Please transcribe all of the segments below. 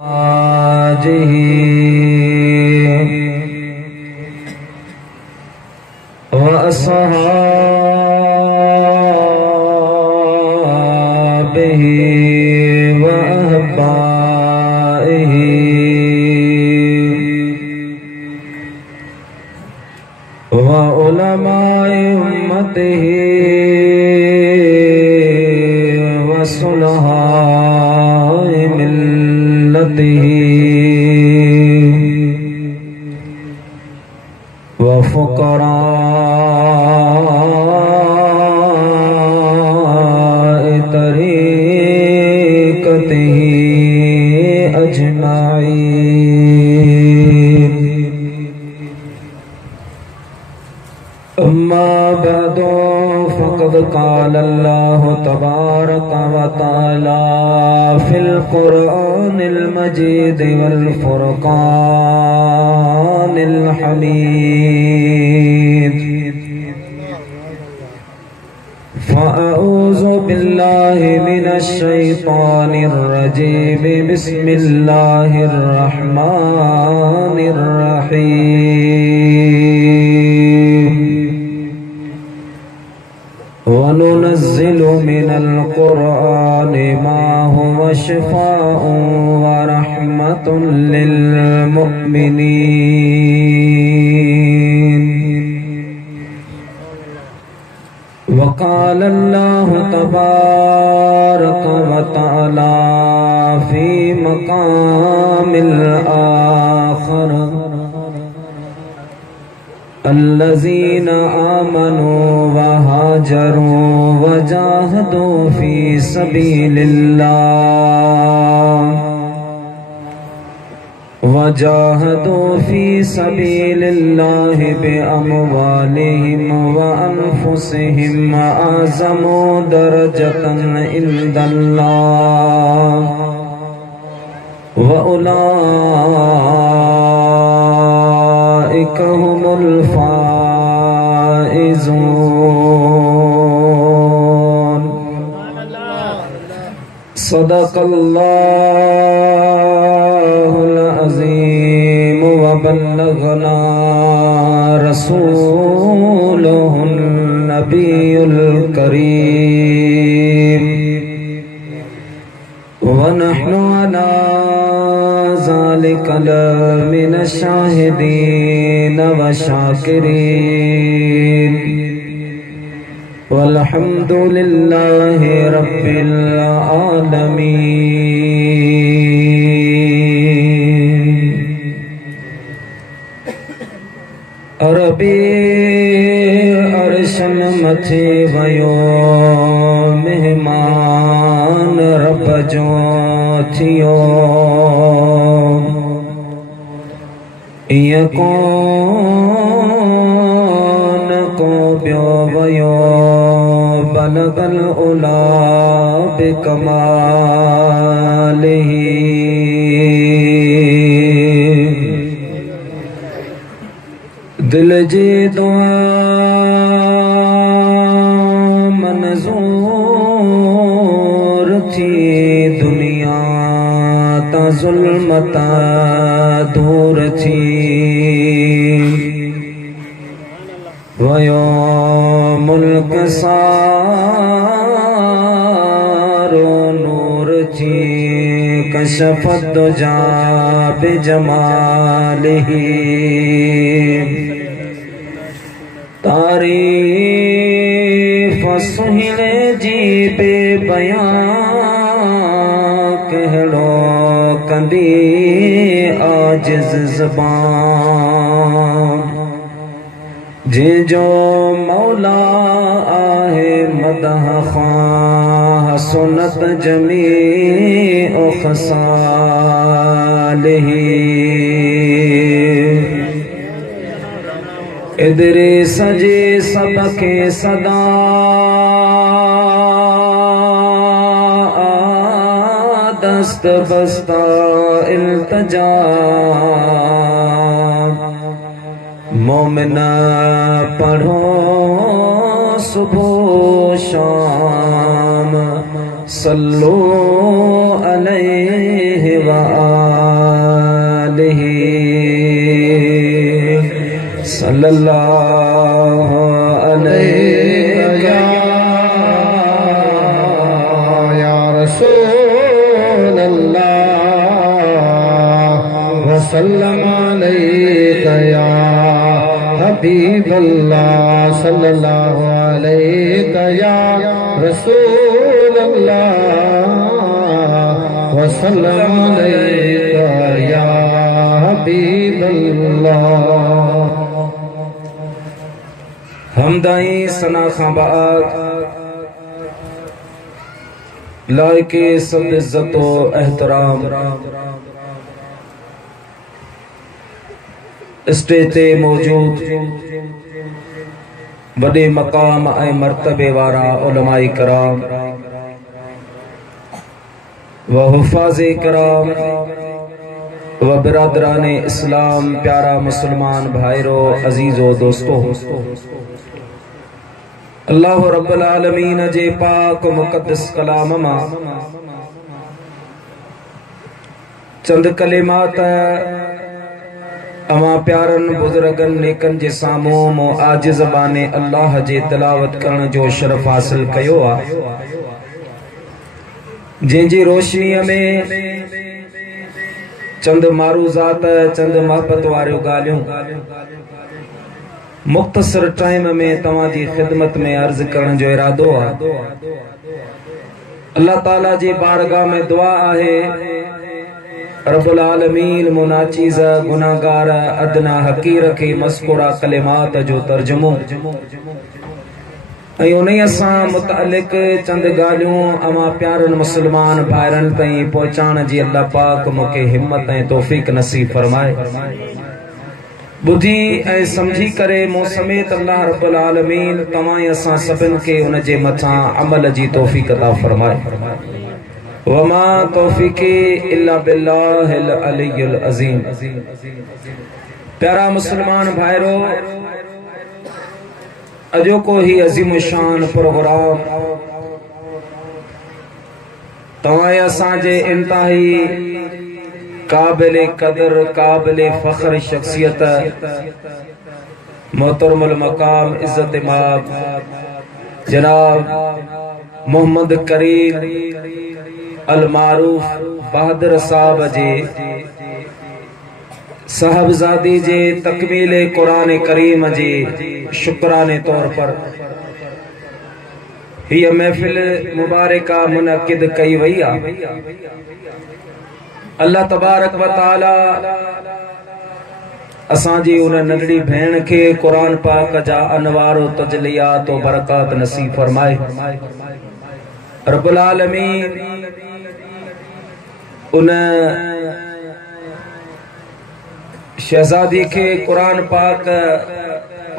आजिही व अस्हाबिही व अहबाइही व उलमाए उम्मतिही व सुलहाए व फ़ुक़राए तरीक़तिही अजमाईन। अम्मा बअदु फ़क़द क़ाल अल्लाहु तबारक व तआला फ़िल क़ुरआनिल मजीद वल फ़ुरक़ानिल हमीद। फ़अऊज़ु बिल्लाहि मिनश शैतानिर रजीम। बिस्मिल्लाहिर रहमानिर रहीम। वनुनज़्ज़िलु मिनल क़ुरआनि मा हुवा शिफ़ाउन व रहमतुन लिल मुमिनीन। वक़ाल अल्लाहु तबारक व तआला फ़ी मक़ामिल आख़र अल्लज़ीना आमनू व हाजरू व जाहदू फ़ी सबीलिल्लाहि बिअमवालिहिम व अनफुसिहिम अअज़मु दरजतन इंदल्लाह व उलाइका हुमुल फाइज़ून। सदक़ल्लाहुल अज़ीम व बल्लगना रसूलुहुन नबियुल करीम व नहनु अला ज़ालिका लमिनश शाहिदीन व शाकिरीन वल्हम्दुलिल्लाहि रब्बिल आलमीन। अरबी अर्शन मथे वयो मेहमान रब जो थियो। इय कौन को ब्यो वयो बलगल उला बिकमालिही। दिल जी दुआ मंज़ूर थी दुनिया ता ज़ुल्मता दूर थी। वयो मुल्क सारो नूर थी कशफ़त दुजा बिजमालिही। तारीफ़ सुहिणे जी बेबयां कहड़ो कंदी आजिज़ ज़बान। जिजो मौला आहे मदह ख़ां सुनत जमीउ ख़सालिही। इदरीस जी सबके सदा दस्त बस्ता इल्तजा। मोमिना पढ़ो सुबह शाम सल्लु अलैहि व सल्लल्लाहु अलैहि या रसूल अल्लाह वसल्लम अलैका या हबीब अल्लाह सल्लल्लाहु अलैका या रसूल अल्लाह वसल्लम अलैका या हबीब अल्लाह। हमदाई सना खां बाद लायके सब इज्जत व एहतराम स्टेज ते मौजूद बड़े मकाम ऐं मर्तबे वारा उलमाए कराम व हुफ़ाज़े कराम व बिरादराने इस्लाम प्यारा मुसलमान भाईरो अजीजो दोस्तों, अल्लाह रब्बुल आलमीन जे पाक मुक़द्दस कलाम मां चंद कलिमात अमा प्यारन बुजुर्गन नेकन जे सामूं मो आजिज़ बाने अल्लाह जे तिलावत करण जो शरफ हासिल कयो आ, जंहिंजी रोशनीअ में चंद मारूज़ात चंद मोहब्बत वारियूं ॻाल्हियूं मुख्तसर टाइम में तव्हां जी ख़िदमत में अर्ज़ करण जो इरादो आहे। अल्लाह ताला जी बारगाह में दुआ आहे रब्बुल आलमीन मुनाचीज़ गुनाहगार अदना हकीर के मस्कुरा कलिमात जो तर्जुमो ऐं उन्हीअ सां मुतअल्लिक़ चंद ॻाल्हियूं अमा प्यारनि मुसलमान भाइरनि ताईं पहुचाइण जी अल्लाह पाक मूंखे हिम्मत ऐं तौफ़ीक़ नसीब फरमाए। बुद्धि ऐं समझी करे मूं समेत अल्लाह रब्बुल आलमीन तव्हां असां सभिनि खे उन जे मथां अमल जी तौफ़ीक़ अता फरमाए। वमा तौफ़ीक़ी इल्ला बिल्लाहिल अलियुल अज़ीम। प्यारा मुसलमान भाइरो, अॼोको ही अज़ीम शान प्रोग्राम तव्हां असांजे इंतहाई काबिले कदर काबिले फ़ख्र शख्सियत मोहतरमुल मकाम इज्जत माब जनाब मोहम्मद करीम अल मारूफ बहादुर साहब जे साहबजादी जे तकमीले कुरान करीम जे शुक्राने तौर पर यह महफिल मुबारका मुनक़िद कई वई आ। अल्लाह तबारक व तआला असांजी उन नंढड़ी भेण खे कुरान पाक जा अनवार तजलियात व बरकात नसीब फरमाए। रब्बुल आलमीन उन शहजादी के कुरान पाक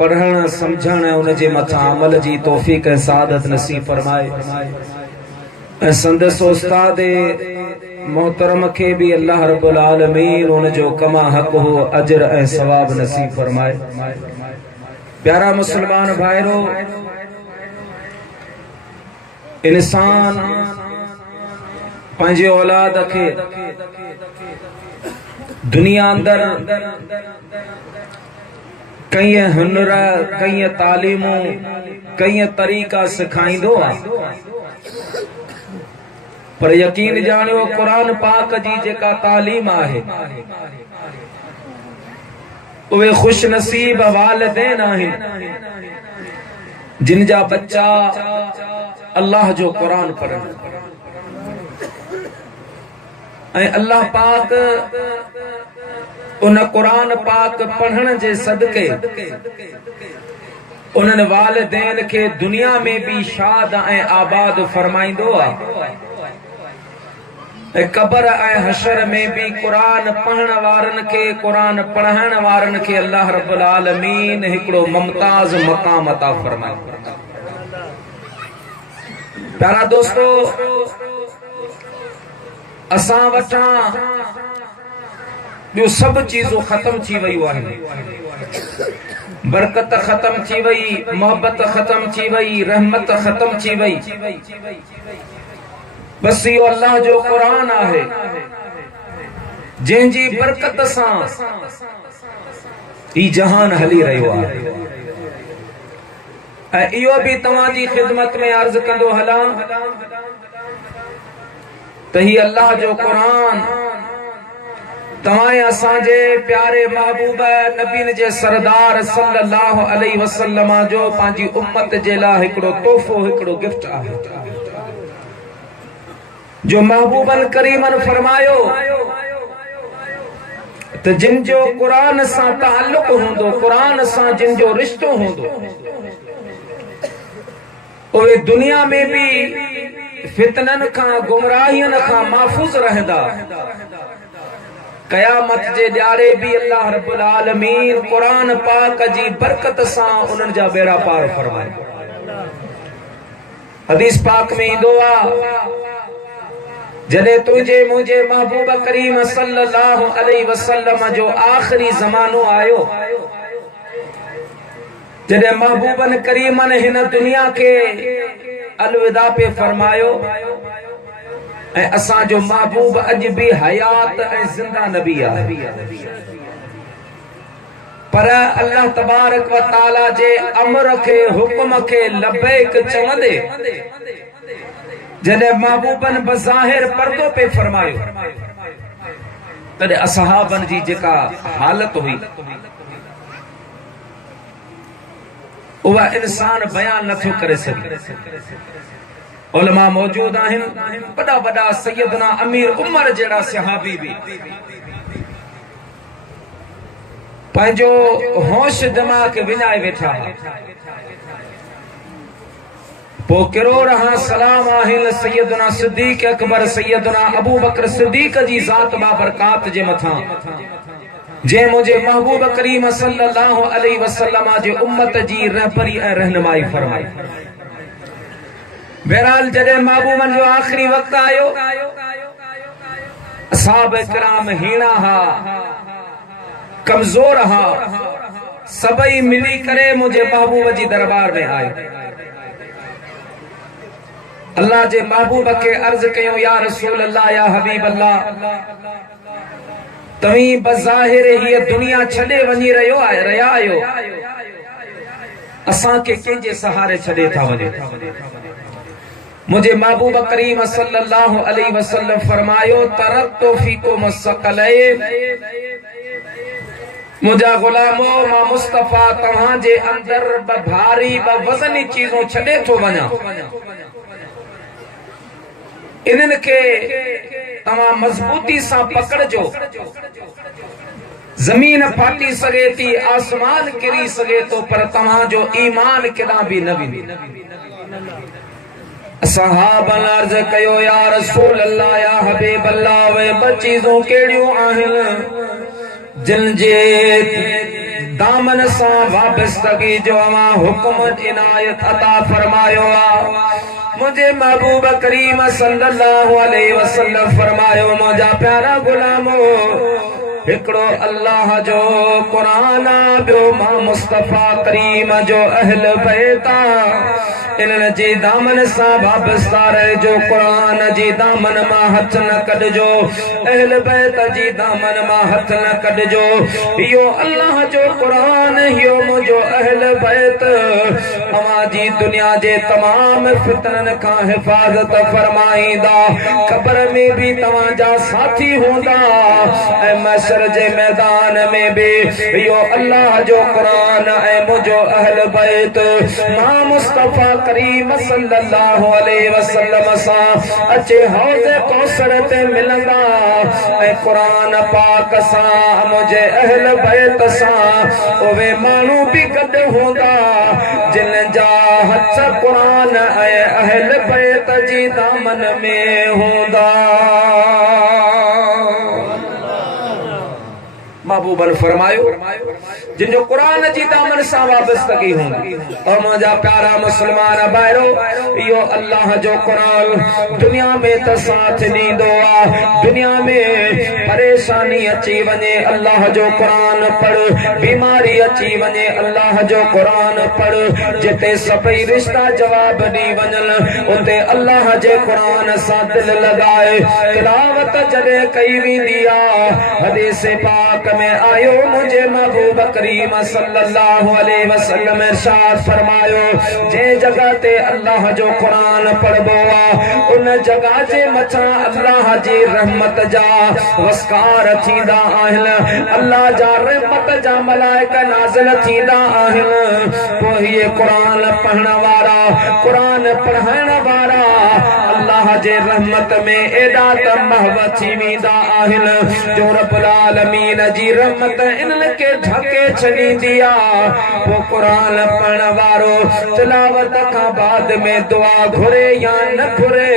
पढ़ण समझण उन जे मथां अमल जी तौफ़ीक़ ऐं सादत नसीब फरमाए। ऐं संदसि उस्ताद मोहतरम के भी अल्लाह रब्बुल आलमीन उन जो कमा हक हो अजर ऐं सवाब नसीब फरमाए। प्यारा मुसलमान भाइरो, इंसान पंहिंजे औलाद के दुनिया अंदर कई हुनर कई तालीमूं कई तरीक़ा सिखाईंदो आहे, पर यकीन जानियो कुरान पाक जी जेका तालीम आहे उहे खुश नसीब वालिदैन आहिनि जिन जा बच्चा अल्लाह जो कुरान पढ़नि। ऐं अल्लाह पाक उन कुरान पाक पढ़ण जे सदके उन्हनि वालिदैन के दुनिया में भी शाद ऐं आबाद फरमाईंदो आहे, कबर ऐं हशर में भी कुरान पढ़ण वारनि के कुरान पढ़ाइण वारनि के अल्लाह रब्बुल आलमीन हिकिड़ो मुमताज मकाम अता फरमाए। प्यारा दोस्तो, असां वटां ॿियो सभु चीज़ूं ख़त्म थी वयूं आहिनि। बरकत ख़त्म थी वई, मोहब्बत ख़त्म थी वई, रहमत ख़त्म थी वई। बस इहो अल्लाह जो कुरान आहे जंहिंजी बरकत सां ई जहान हली रहियो आहे। ऐं इहो बि तव्हां जी ख़िदमत में अर्ज़ कंदो हलां त ही अल्लाह जो क़ुरान तव्हां असांजे प्यारे महबूब नबीन जे सरदार सल्लल्लाहु अलैहि वसल्लम जो पंहिंजी उम्मत जे लाइ हिकिड़ो तोहफ़ो, हिकिड़ो गिफ्ट आहे, जो महबूबन करीमन फरमायो त जिन जो क़ुरान सां ताल्लुक़ हूंदो, क़ुरान सां जिन जो रिश्तो हूंदो, उहे दुनिया में भी फितनन खां, गुमराहियन खां महफूज़ रहंदा। क़यामत जे ॾियारे भी अल्लाह रब्बुल आलमीन क़ुरान पाक जी बरकत सां उन्हनि जा बेड़ा पार फरमाए। हदीस पाक में ईंदो आहे, जॾहिं तुंहिंजे मुंहिंजे महबूब करीम सल्लल्लाहु अलैहि वसल्लम जो आख़िरी ज़मानो आयो, जॾहिं महबूबन करीमन हिन दुनिया के अलविदा पे फरमायो, ऐं असांजो महबूब अॼु भी हयात ऐं ज़िंदा नबी आहे। पर अल्लाह तबारक व तआला जे अमर के हुक्म के लबैक चवंदे जॾहिं महबूबन बज़ाहिर पर्दो पे फरमायो, तॾहिं असहाबन जी जेका हालत हुई उहा इंसान बयान नथो करे सघे। उलमा मौजूद आहिनि, वॾा वॾा सैयदना अमीर उमर जहिड़ा सहाबी भी पंहिंजो होश दिमाग़ विञाए वेठा। पोइ किरोड़ हां सलाम आहिनि सैयदना सिद्दीक़ अकबर, सैयदना अबू बकर सिद्दीक़ जी ज़ात बाबरकात जे मथां, जे मुझे महबूब करीम सल्लल्लाहु अलैहि वसल्लम जे उम्मत जी रहबरी ऐं रहनुमाई फरमाई। बहरहाल जॾहिं महबूबन जो आखिरी वक्त आयो, असहाब किराम हीणा हा, कमजोर हा, सभई मिली करे मुझे महबूब जी दरबार में आयो। अल्लाह जे महबूब के अर्ज कयो, या रसूल अल्लाह, या हबीब अल्लाह, तव्हीं बज़ाहिर हीअ दुनिया छॾे वञी रहिया आहियो, असांखे कंहिंजे सहारे छॾे था वञो। मुझे महबूब करीम सल्लल्लाहु अलैहि वसल्लम फरमायो, तरक्तु फीकुम अस्सक़लैन, मुझा गुलामो, मां मुस्तफा तव्हां जे अंदर ब भारी ब वज़नी चीज़ों छॾे थो वञा। इन्हनि के तव्हां मज़बूती सां पकड़जो। ज़मीन फाटी सघे थी, आसमान किरी सघे थो, पर तव्हां जो ईमान केॾांहुं भी न वेंदो। सहाबन अर्ज़ कयो, या रसूल अल्लाह, या हबीब अल्लाह, वे ब चीज़ों कहिड़ियूं आहिनि जिन जे दामन सां वाबस्तगी जो अवां हुक्म इनायत अता फरमायो आहे। मुझे महबूब करीम सल्लल्लाहु अलैहि वसल्लम फरमायो, मुझा प्यारा गुलामो, हिकड़ो अल्लाह जो क़ुरान, ॿियो मां मुस्तफा करीम जो अहल बैत, इन्हनि जी दामन सां वाबस्ता रहिजो। क़ुरान जी दामन मां हथ न कढजो, अहल बैत जी दामन मां हथ न कढजो। इहो अल्लाह जो क़ुरान, इहो मुंहिंजो अहल बैत अवां जी दुनिया जे तमाम फितनन खां हिफ़ाज़त फरमाईंदा, क़ब्र में भी तव्हां जा साथी हूंदा, ऐं महशर जे मैदान में भी इहो अल्लाह जो क़ुरान ऐं मुंहिंजो अहल बैत मां मुस्तफा करीम सल्लल्लाहु अलैहि वसल्लम सां अचे हौज़ कौसर ते मिलंदा, ऐं क़ुरान पाक सां मुंहिंजे अहल बैत सां उहे माण्हू भी गॾु हूंदा जिन जा हथ क़ुरान ऐं अहल बैत जी दामन में हूंदा। महबूबन फरमायो, जिनजो क़ुरान जी दामन सां वाबस्तगी हूंदी। और मुंहिंजा प्यारा मुस्लमान भाइरो, इहो अल्लाह जो क़ुरान दुनिया में त साथ ॾींदो आहे। दुनिया में परेशानी अची वञे, अल्लाह जो क़ुरान पढ़, बीमारी अची वञे, अल्लाह जो क़ुरान पढ़। जिते सभई रिश्ता जवाब ॾी वञनि, उते अल्लाह जे क़ुरान सां दिल लॻाए तिलावत जॾहिं कई वेंदी आहे, हदीस पाक में आयो मुझे महबूब करीम सल्लल्लाहु अलैहि वसल्लम इरशाद फरमायो जे जगह ते अल्लाह जो कुरान पढ़बो आ उन जगह जे मथा अल्लाह जी रहमत जा वस्कार थींदा आहिन अल्लाह जा रहमत जा मलाइका नाज़िल थींदा आहिन पोइ ये कुरान पढ़ण वारा कुरान पढ़ाइण वारा अल्लाह जे रहमत में एडा त महव थी वेंदा आहिन जो रब्बुल आलमीन जी रहमत इन्हनि खे ढके छॾींदी आहे पोइ कुरान पढ़ण वारो तिलावत खां बाद में दुआ घुरे या न घुरे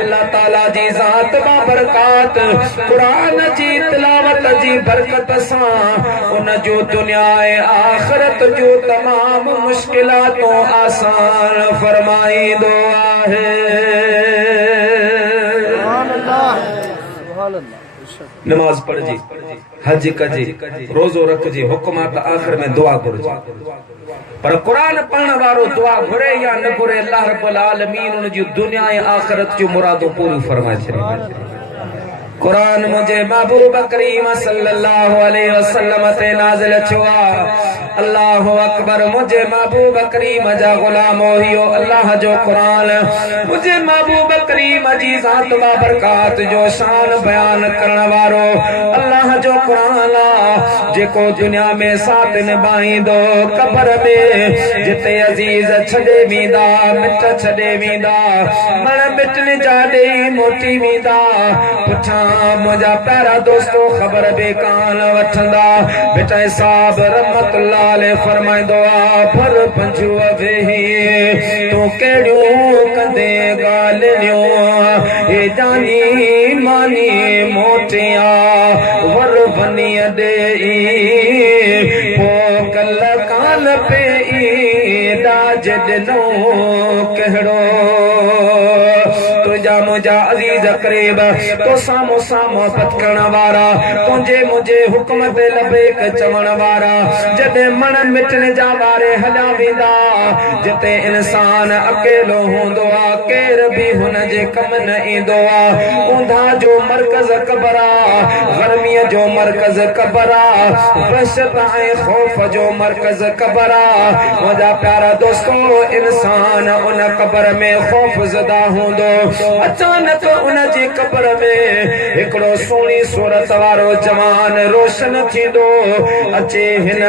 अल्लाह ताला जी ज़ात बाबरकात कुरान जी तिलावत जी बरकत सां उन जो दुनिया ऐं आख़िरत जो तमाम मुश्किलातों आसान फरमाईंदो आहे नमाज पढ़जी हज कजे रोजो रखजे हुकमात आखिर में दुआ घुरजे पर कुरान पढ़ण वारो दुआ घुरे या न घुरे अल्लाह रब्बुल आलमीन उन जी दुनिया ऐं आखिरत जो मुरादों पूरी फरमाए छॾे कुरान मुझे महबूब करीम सल्लल्लाहु अलैहि वसल्लम ते नाज़िल थियो अल्लाहु अकबर मुझे महबूब करीम जा गुलाम होइयो अल्लाह जो कुरान मुझे महबूब करीम जी ज़ात बाबरकात जो शान बयान करण वारो अल्लाह जो कुरान जेको दुनिया में साथ निभाईंदो कब्र में जिते अजीज छॾे वेंदा मिट छॾे वेंदा मण मिटनि जा ॾेई मोटी वेंदा पुठा मुझा प्यारा दोस्तों खबर बेकान वठंदा बेटा साहब रहमतुल्लाह अलैहि फरमाइंदो आ फर पंजो वेही तू केड़ियों कंदे ॻाल्हियूं हे जानी मानी मोटिया वर वनी ॾेई पो कल कान पे दाज ॾिनो कहिड़ो तुझा मुझा अजीज करीब तो सामो सामो पतकण वारा तुझे मुझे हुक्म ते लबेक चवण वारा जॾहिं मण मिटण जा वारे हलिया वेंदा जिते इंसान अकेलो हूंदो आहे केर बि हुन जे कम न ईंदो आहे ऊंधा जो मरकज़ कब्र आहे गर्मीअ जो मरकज़ कब्र आहे वहशत ऐं ख़ौफ़ जो मरकज़ कब्र आहे मुंहिंजा प्यारा दोस्तो इंसान उन कब्र में ख़ौफ़ ज़दा हूंदो अचानक उन जी कब्र में हिकिड़ो सुहिणी सूरत वारो जवान रोशन थींदो अचे हिन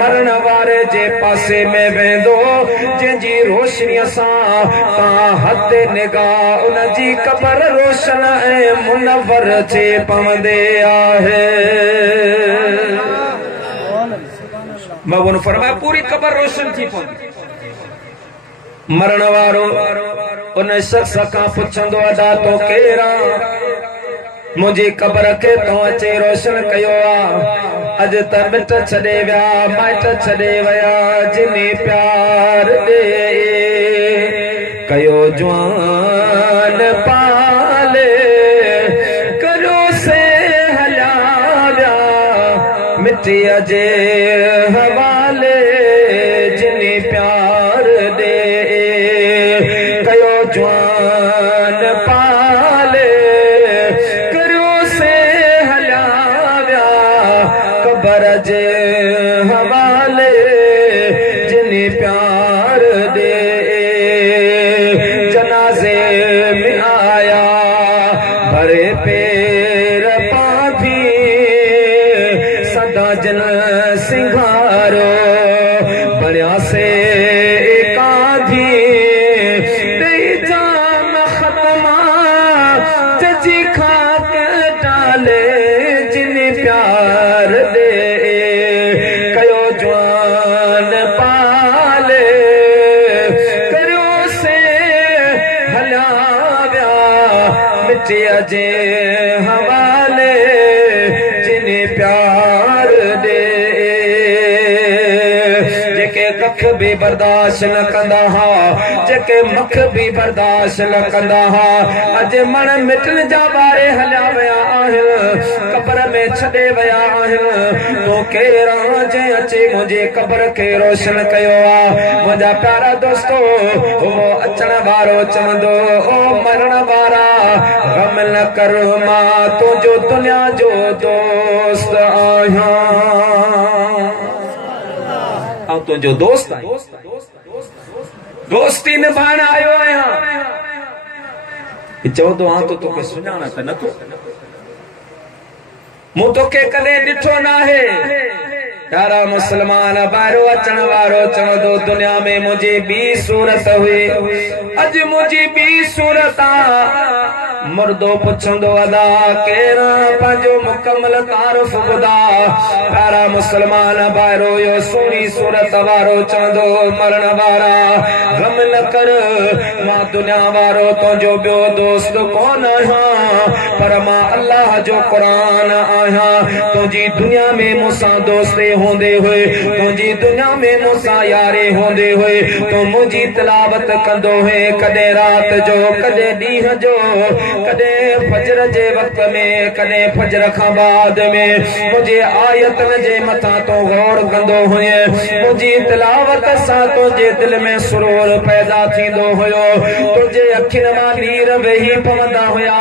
मरण वारे जे पासे में वेंदो जंहिंजी रोशनीअ सां तव्हां हथ निगाह उन जी कब्र रोशन ऐं मुनवर थी पवंदे आहे बाबू ने फरमाया पूरी कब्र रोशन थी पवंदी मरण वारो उन शख्स खां पुछंदो अदा तो केरा मुझी कब्र के तो अचे रोशन कयो आ अज त मिट छॾे विया माइट छॾे विया जिनी प्यार दे कयो जवान पाले करो से हलिया विया मिटीअ जे हवाले जिनी प्यार दे कयो जवान पाले करो से हलिया विया कब्र जे हवाले जिनी प्यार दे जनाजे में आया भरे पेर पाभी सदा जन सिंगारो बढ़िया से एकाधी जाम खत्मा तजी खा के डाले जिन प्यार दे कयो जवान पाले करो से हलिया विया मिटीअ जे हवाले जिन प्यार दे जेके कख भी बर्दाश्त न कंदा हा जेके मख भी बर्दाश्त न कंदा हा अज मण मिटन जा वारे हलिया विया आहिनि क़ब्र में छॾे विया आहिनि तो केरु जे अचे मुंहिंजे क़ब्र खे रोशन कयो आहे मुंहिंजा प्यारा दोस्तो वो अचण वारो चवंदो ओ मरण वारा गम न कर मां तुंहिंजो दुनिया जो दोस्त आहियां ऐं तुंहिंजो दोस्त दोस्ती निभाइण आयो आहियां चवंदो आहियां तो तोखे सुञाणा त नथो मूं तोखे कॾहिं ॾिठो न आहे प्यारा मुस्लमान ॿाहिरो अचण वारो चवंदो दुनिया में मुंहिंजी ॿी सूरत हुई अॼु मुंहिंजी ॿी सूरत आहे मुर्दो पुछंदो अदा केरु पंहिंजो मुकमल तारीफ़ ॿुधा प्यारा मुस्लमान ॿाहिरो इहो सुहिणी सूरत वारो चवंदो मरण वारा गम न कर मां दुनिया वारो तुंहिंजो ॿियो दोस्त कोन आहियां पर मां अल्लाह जो क़ुरान आहियां तुंहिंजी दुनिया में मूंसां दोस्ती होंदे हुए तुंहिंजी दुनिया में मूंसां यारी होंदे हुए तूं मुंहिंजी तिलावत कंदो हुए कॾहिं राति जो कॾहिं ॾींहं जो कॾहिं फजर जे वक़्त में कॾहिं फजर खां बाद में मुंहिंजे आयतन जे मथां तो गौर कंदो हुए मुंहिंजी तिलावत सां तुंहिंजे दिलि में सुरूर पैदा थींदो हुयो तुंहिंजे अखियुनि मां नीर वेही पवंदा हुया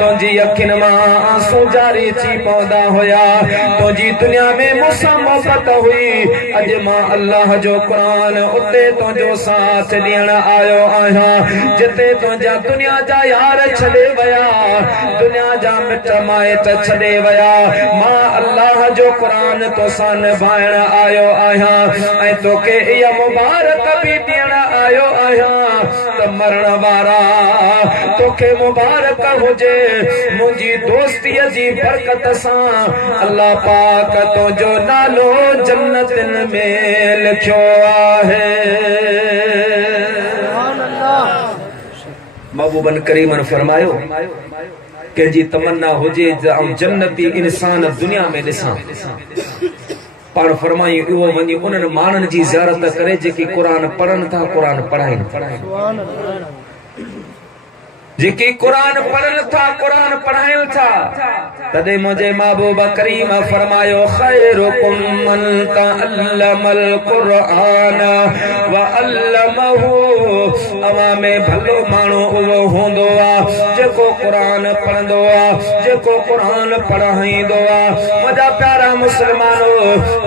तुंहिंजी अखियुनि मां आंसू जारी थी पवंदा हुया तुंहिंजी दुनिया में मूंसां मोहबत हुई अॼु मां अल्लाह जो क़ुरान उते तुंहिंजो साथ ॾियण आयो आहियां जिते तुंहिंजा दुनिया जा यार छॾे वया दुनिया जा मिट माइट छॾे वया मां अल्लाह जो क़ुरान तोसां निभाइण आयो आहियां ऐं तोखे इहा मुबारक बि ॾियण आयो आहियां त मरण वारा तोखे मुबारक हुजे मुंहिंजी दोस्तीअ जी बरकत सां अल्लाह पाक तुंहिंजो नालो जन्नतन में लिखियो आहे महबूबन करीमन फरमायो कंहिंजी तमन्ना हुजे जन्नती इंसान दुनिया में ॾिसां पाण फरमायूं इहो वञी उन्हनि माण्हुनि जी ज़ियारत करे जेकी क़ुरान पढ़नि था क़ुरान पढ़ाइनि जेकी क़ुरान पढ़नि था क़ुरान पढ़ाइनि था तॾहिं मुंहिंजे महबूब करीम फरमायो खैरुकुम मन तअल्लमल क़ुरान व अल्लमहु अवां में भलो माण्हू उहो हूंदो आहे जेको क़ुरान पढ़ंदो आहे जेको क़ुरान पढ़ाईंदो आहे मुंहिंजा प्यारा मुस्लमानो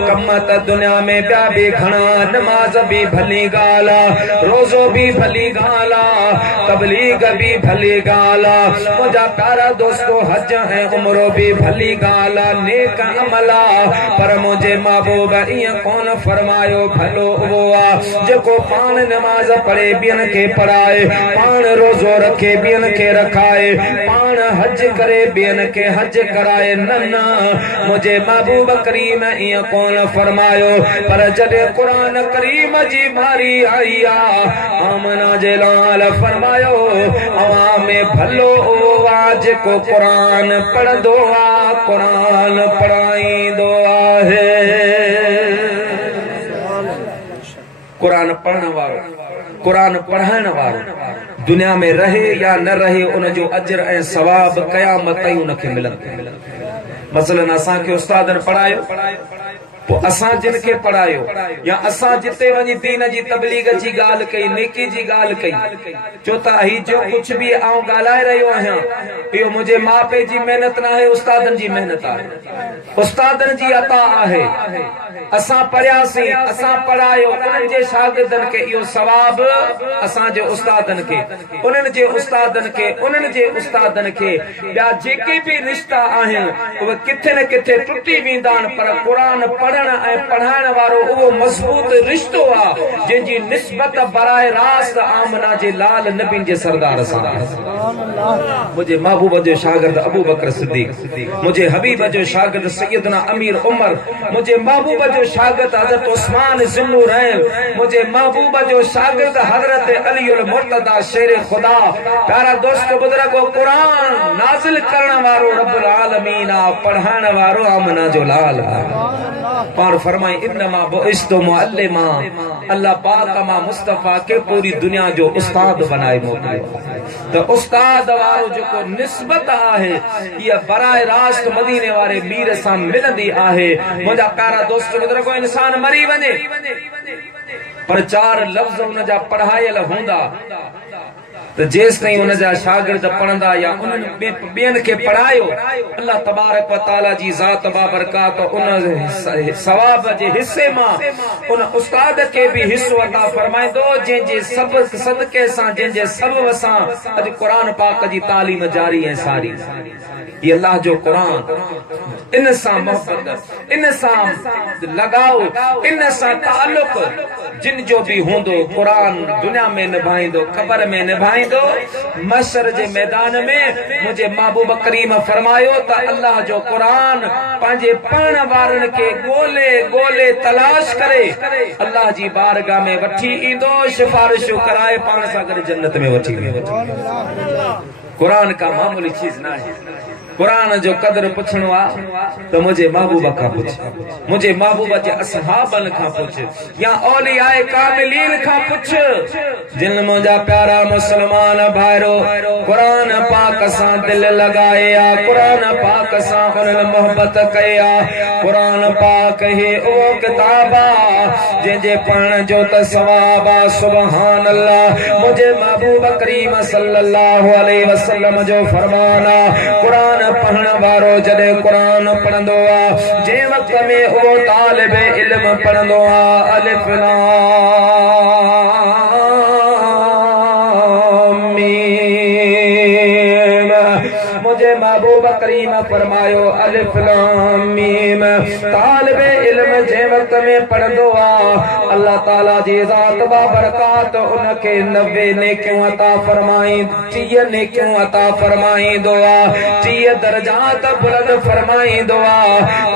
कम त दुनिया में ॿिया बि घणा नमाज़ बि भली ॻाल्हि आहे रोज़ो बि भली ॻाल्हि आहे तबलीग बि भली ॻाल्हि आहे मुंहिंजा प्यारा दोस्तो हज ऐं उमरो बि भली ॻाल्हि आहे नेक अमल आहे पर मुंहिंजे महबूब ईअं कोन फरमायो भलो उहो आहे जेको पाण नमाज़ पढ़े ॿियनि खे पढ़ाए पाण रोज़ो रखे ॿियनि खे रखाए पाण हज करे ॿियनि खे हज कराए न न मुंहिंजे महबूब करीम ईअं कोन फरमायो पर जॾहिं क़ुरान करीम जी बारी आई आहे आमना जे लाल फरमायो अवां में भलो उहो आहे जेको क़ुरान पढ़ंदो आहे क़ुरान पढ़ाईंदो आहे क़ुरान पढ़ण वारो क़ुरान पढ़ाइण वारो दुनिया में रहे या न रहे उनजो अजर ऐं सवाब क़यामत ताईं उनखे मिलंदो मसलन असांखे उस्तादनि पढ़ायो पोइ असां जिन खे पढ़ायो या असां जिते वञी दीन जी तबलीग जी ॻाल्हि कई नेकी जी ॻाल्हि कई चो त ही जो कुझु बि आऊं ॻाल्हाए रहियो आहियां इहो मुंहिंजे माउ पीउ जी महिनत न आहे उस्तादनि जी महिनत आहे उस्तादनि जी अता आहे असां पढ़ियासीं असां पढ़ायो उन्हनि जे शागिर्दनि खे इहो सवाब असांजे उस्तादनि खे उन्हनि जे उस्तादनि खे उन्हनि जे उस्तादनि खे ॿिया जेके बि रिश्ता आहिनि उहे किथे न किथे टुटी वेंदा आहिनि पर क़ुरान पढ़ण ऐं पढ़ाइण वारो उहो मज़बूत रिश्तो आहे जंहिंजी निस्बत बराए रास्त आमना जे लाल नबी जे सरदार सां मुंहिंजे महबूब जो शागिर्द अबू बकर सिद्दीक मुंहिंजे हबीब जो शागिर्द सैयदना अमीर उमर मुंहिंजे महबूब जो शागिर्द हज़रत उस्मान ज़ुन्नुरैन मुंहिंजे महबूब जो शागिर्द हज़रत अलीउल मुर्तदा शेर खुदा प्यारा दोस्त बुजुर्गो क़ुरान नाज़िल करण वारो रब्बुल आलमीन आहे पढ़ाइण वारो आमना जो लाल आहे पाण फरमाई इन्नमा बुइस्तु मुअल्लिमा अल्लाह पाक मां मुस्तफा के पूरी दुनिया जो उस्ताद बनाए मोकिलियो तो उस्ताद वारो जेको निस्बत आहे ये बराए रास्त मदीने वारे मीर सां मिलंदी आहे। मुंहिंजा प्यारा दोस्त मित्र को इंसान मरी वञे पर 4 लफ्ज उन जा पढ़ायल हूंदा तो जेस ताईं उन जा शागिर्द पढ़ंदा या उन्हनि ॿियनि खे पढ़ायो अल्लाह तबारक व तआला जी ज़ात बाबरकात उन सवाब जे हिस्से मां उन उस्ताद खे भी हिस्सो अता फरमाईंदो जंहिंजे सबक सदके सां जंहिंजे सबब सां अॼु क़ुरान पाक जी तालीम जारी है सारी। ये अल्लाह जो कुरान इन सां मोहब्बत इन सां लगाओ इन सां ताल्लुक जिन जो भी होंदो कुरान दुनिया में निभाइंदो क़ब्र में निभाइंदो मशर जे मैदान में मुझे महबूब करीम फरमायो त अल्लाह जो कुरान पंहिंजे पढ़ण वारनि खे ॻोल्हे ॻोल्हे तलाश करे अल्लाह जी बारगाह में वठी ईंदो सिफारिशूं कराए पाण सां गॾु जन्नत में वठी वेंदो। कुरान का मामूली चीज ना है। कुरान जो कदर पुछणो आ तो मुझे महबूबा का पुछ मुझे महबूबा जे असहाबन का पुछ या औलियाए कामिलीन का पुछ जिन मुझा प्यारा मुसलमान भाइरो कुरान पाक सां दिल लगाए आ कुरान पाक सां उन मोहब्बत कए आ। कुरान पाक ही ओ किताब आ जे पढ़ण जो त सवाब आ। सुभान अल्लाह मुझे महबूब करीम सल्लल्लाहु अलैहि वसल्लम जो फरमान आ कुरान पढ़ण वारो जॾहिं कुरान पढ़ंदो आ जे वक्त में वो तालिब इल्म पढ़ंदो आ अलिफ लाम मीम मुझे महबूब करीम फरमायो अलिफ लाम मीम तालिब इल्म जे वक्त में पढ़ंदो आ अल्लाह ताला जी ज़ात बाबरकात उनके 90 नेकियूं अता फरमाई 30 नेकियूं अता फरमाईंदो आ 30 दर्जात बुलंद फरमाईंदो आ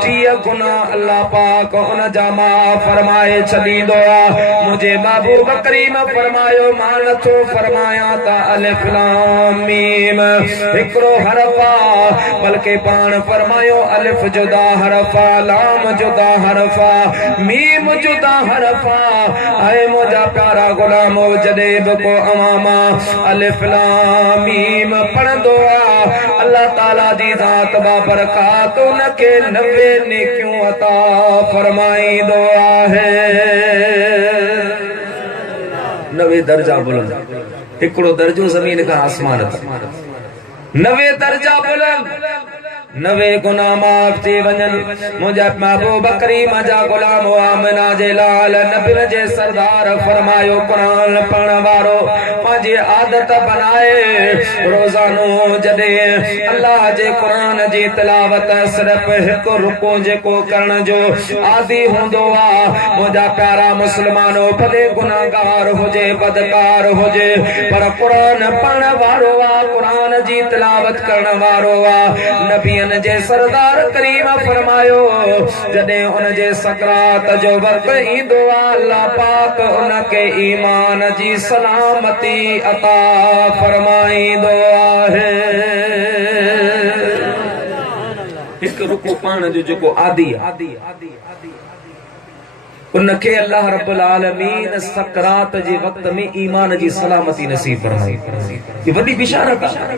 30 गुना अल्लाह पाक उन जा माफ़ फरमाए छॾींदो आ। मुझे महबूब करीम फरमायो मां नथो फरमाया त अलिफ लाम मीम हिकिड़ो हरफ आ बल्कि पाण फरमायो अलिफ जुदा हरफ आ लाम जुदा हरफ आ मीम जुदा हरफ आए मुझा प्यारा गुलाम जॾहिं बि को अवामा अलिफ लाम मीम पढ़ंदो आ अल्लाह ताला जी ज़ात बाबरकात उनखे 90 नेकियूं अता फरमाईंदो आहे। 90 दर्जा बुलंद हिकिड़ो दर्जो ज़मीन खां आसमान तक 90 दर्जा बुलंद 90 गुना माफ थी वञन। मुंहिंजा महबूब करीम जा गुलाम आमना जे लाल नबी जे सरदार फरमायो कुरान पढ़ण वारो पंहिंजी आदत बनाए रोजानो जॾहिं अल्लाह जे कुरान जी तिलावत सिर्फ़ हिकु रुको जेको करण जो आदि हूंदो आहे मुंहिंजा प्यारा मुस्लमानो भले गुनाहगार हुजे बदकार हुजे पर कुरान पढ़ण वारो आहे कुरान जी तिलावत करण वारो आहे। नबी जे सरदार करीम फरमायो जॾहिं उन जे सकरात जो वक्त ईंदो आहे अल्लाह पाक उनखे ईमान जी सलामती अता फरमाईंदो आहे। हिकु रुको पाण जो जेको आदि उनखे अल्लाह रब्बुल आलमीन सकरात जे वक्त में ईमान जी सलामती नसीब फरमाई। ये वॾी बिशारत आहे।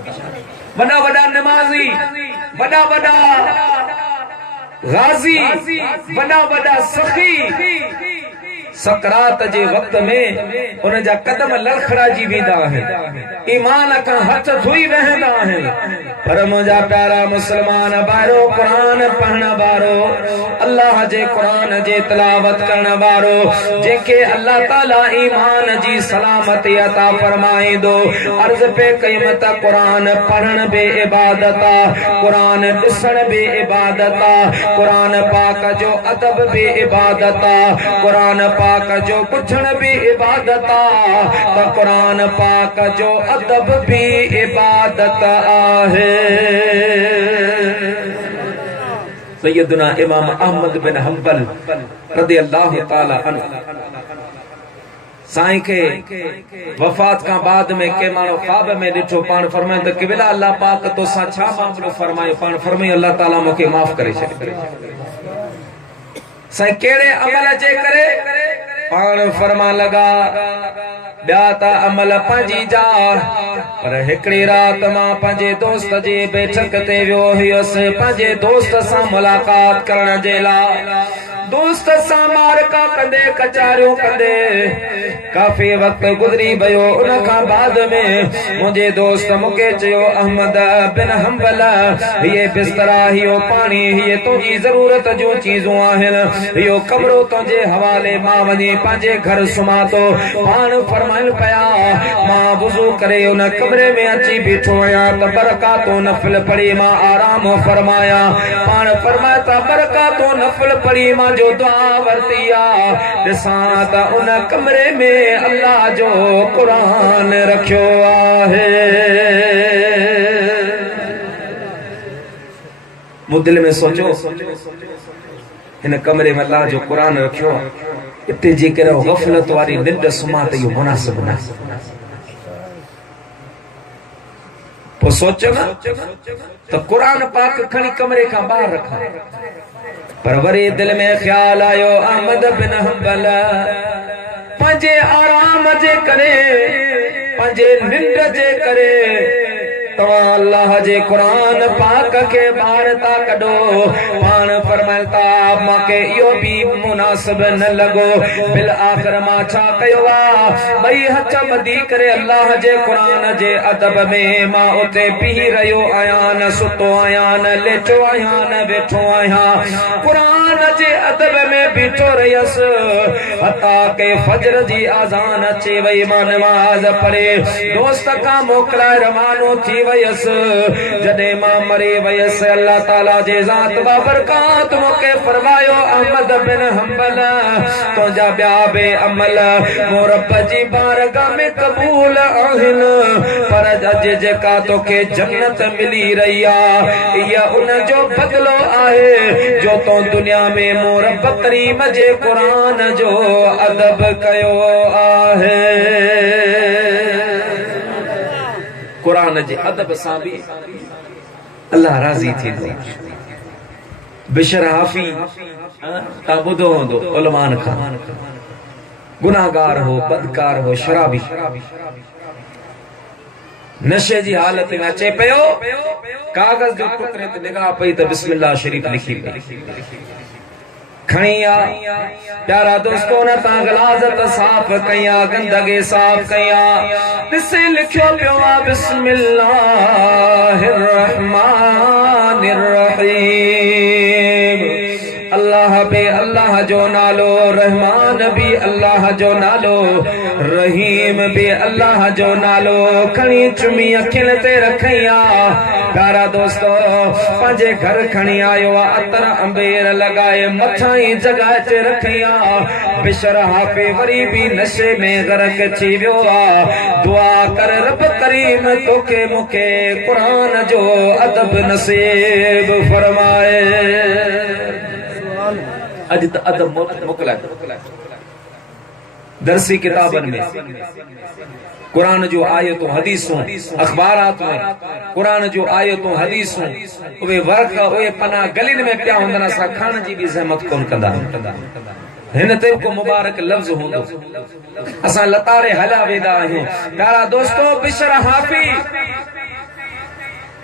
वॾा वॾा नमाज़ी वॾा वॾा गाज़ी वॾा वॾा सखी सकरात जे वक्त में उन जा कदम लड़खड़ाजी वेंदा आहिनि ईमान खां हथ धोई वहंदा आहिनि पर मुंहिंजा प्यारा मुस्लमान भाइरो कुरान पढ़ण वारो अल्लाह जे कुरान जे तिलावत करण वारो जेके अल्लाह ताला ईमान जी सलामती अता फरमाईंदो अर्ज़ पे कयम त कुरान पढ़ण बि इबादत आहे कुरान ॾिसण बि इबादत आहे कुरान पाक जो अदब बि इबादत आहे कुरान पाक जो पुछण भी इबादत आ त कुरान पाक जो अदब भी इबादत आहे। सैयदना इमाम अहमद बिन हंबल रज़ियल्लाहु ताला अन्हु साईं के वफात का बाद में के मानो ख्वाब में ॾिठो पाण फरमाए त क़िबला अल्लाह पाक तो सा छा मामलो फरमायो पाण फरमायो अल्लाह ताला मूंखे माफ़ करे छॾे साईं कहिड़े अमल जे करे पाण फरमा लगा ॿिया त अमल पंहिंजी जा पर हिकिड़ी रात मां पंहिंजे दोस्त जी बैठक ते वियो हुयुसि पंहिंजे दोस्त सां मुलाक़ात करण जे लाइ दोस्त सां मारका कंदे कचारियूं कंदे काफ़ी वक्त गुज़री वियो उन खां बाद में मुंहिंजे दोस्त मूंखे चयो अहमद बिन हंबल ये बिस्तरा हियो पानी ये तुंहिंजी ज़रूरत जूं चीज़ूं आहिनि इहो कमरो तुंहिंजे हवाले मां वञी पंहिंजे घर सुम्हां थो पाण फरमाइनि पिया मां वुज़ू करे उन कमरे में अची बीठो आहियां त बरकातो नफ़िल पढ़ी मां आराम फरमाया पाण फरमाए त बरकातो नफ़िल पढ़ी मां जो दुआ वरती आहे ॾिसां त उन कमरे में अल्लाह जो क़ुरान रखियो आहे मूं दिल में सोचो हिन कमरे में अल्लाह जो क़ुरान रखियो इते जेकर गफ़लत वारी निंड सुम्हां त इहो मुनासिब न पोइ सोच न त क़ुरान पाक खणी कमरे खां ॿाहिरि रखां पर वरी दिल में ख्याल आयो अहमद बिन हंबल पंहिंजे आराम जे करे पंहिंजे निंड जे करे तव्हां अल्लाह जे क़ुरान पाक खे ॿाहिरि था कढो पाण फरमाइनि था मूंखे इहो बि मुनासिब न लॻो बिल आख़िर मां छा कयो आहे ॿई हथ ॿधी करे अल्लाह जे क़ुरान जे अदब में मां उते बीही रहियो आहियां न सुतो आहियां न लेटियो आहियां न वेठो आहियां क़ुरान जे अदब में बीठो रहियसि हता के फजर जी आज़ान अची वई मां नमाज़ पढ़े दोस्त खां मोकिलाए रवानो थी वयस जॾहिं मां मरी वयसि अल्लाह ताला जे ज़ात बाबरकात मूंखे फरमायो अहमद बिन हंबल तुंहिंजा ॿिया बि अमल मूं रब जी बारगाह में क़बूल आहिनि पर अॼु जेका तोखे जन्नत मिली रही आहे इहा उन जो बदिलो आहे जो तो दुनिया में मूं रब करीम जे क़ुरान जो अदब कयो आहे क़ुरान जे अदब सां बि अल्लाह राज़ी थींदो बिशर हाफ़ी तव्हां ॿुधो हूंदो उलमान खां गुनाहगार हो बदकार हो शराबी नशे जी हालत में अचे पियो कागज़ जो टुकड़े ते निगाह पई त बिस्मिल्लाह शरीफ लिखी पई खणी आ प्यारा दोस्तों ने ता गलाज़त साफ कया गंदगी साफ कया ॾिसे लिखियो पियो आहे बिस्मिल्लाहिर रहमानिर रहीम अल्लाह बे अल्लाह जो नालो रहमान भी अल्लाह जो नालो रहीम भी अल्लाह जो नालो खणी चुमी अखियुनि ते रखिया प्यारा दोस्तों पंहिंजे घर खणी आयो आहे अतर अंबेर लॻाए मथां ई जॻह ते रखिया बिशर हाफ़ी वरी भी नशे में गरक थी वियो आहे दुआ कर रब करीम तोखे मूंखे क़ुरान जो अदब नसीब फरमाए अज त अदब मोकिलाए दरसी किताबन में कुरान जो आयतों हदीसूं अखबारात में कुरान जो आयतों हदीसूं उहे वर्क उहे पना गलिन में पिया हुंदन असां खाण जी भी ज़हमत कोन कंदा हिन ते को मुबारक लफ्ज होंदो असां लतारे हला वेदा आहियूं प्यारा दोस्तों बिशर हाफ़ी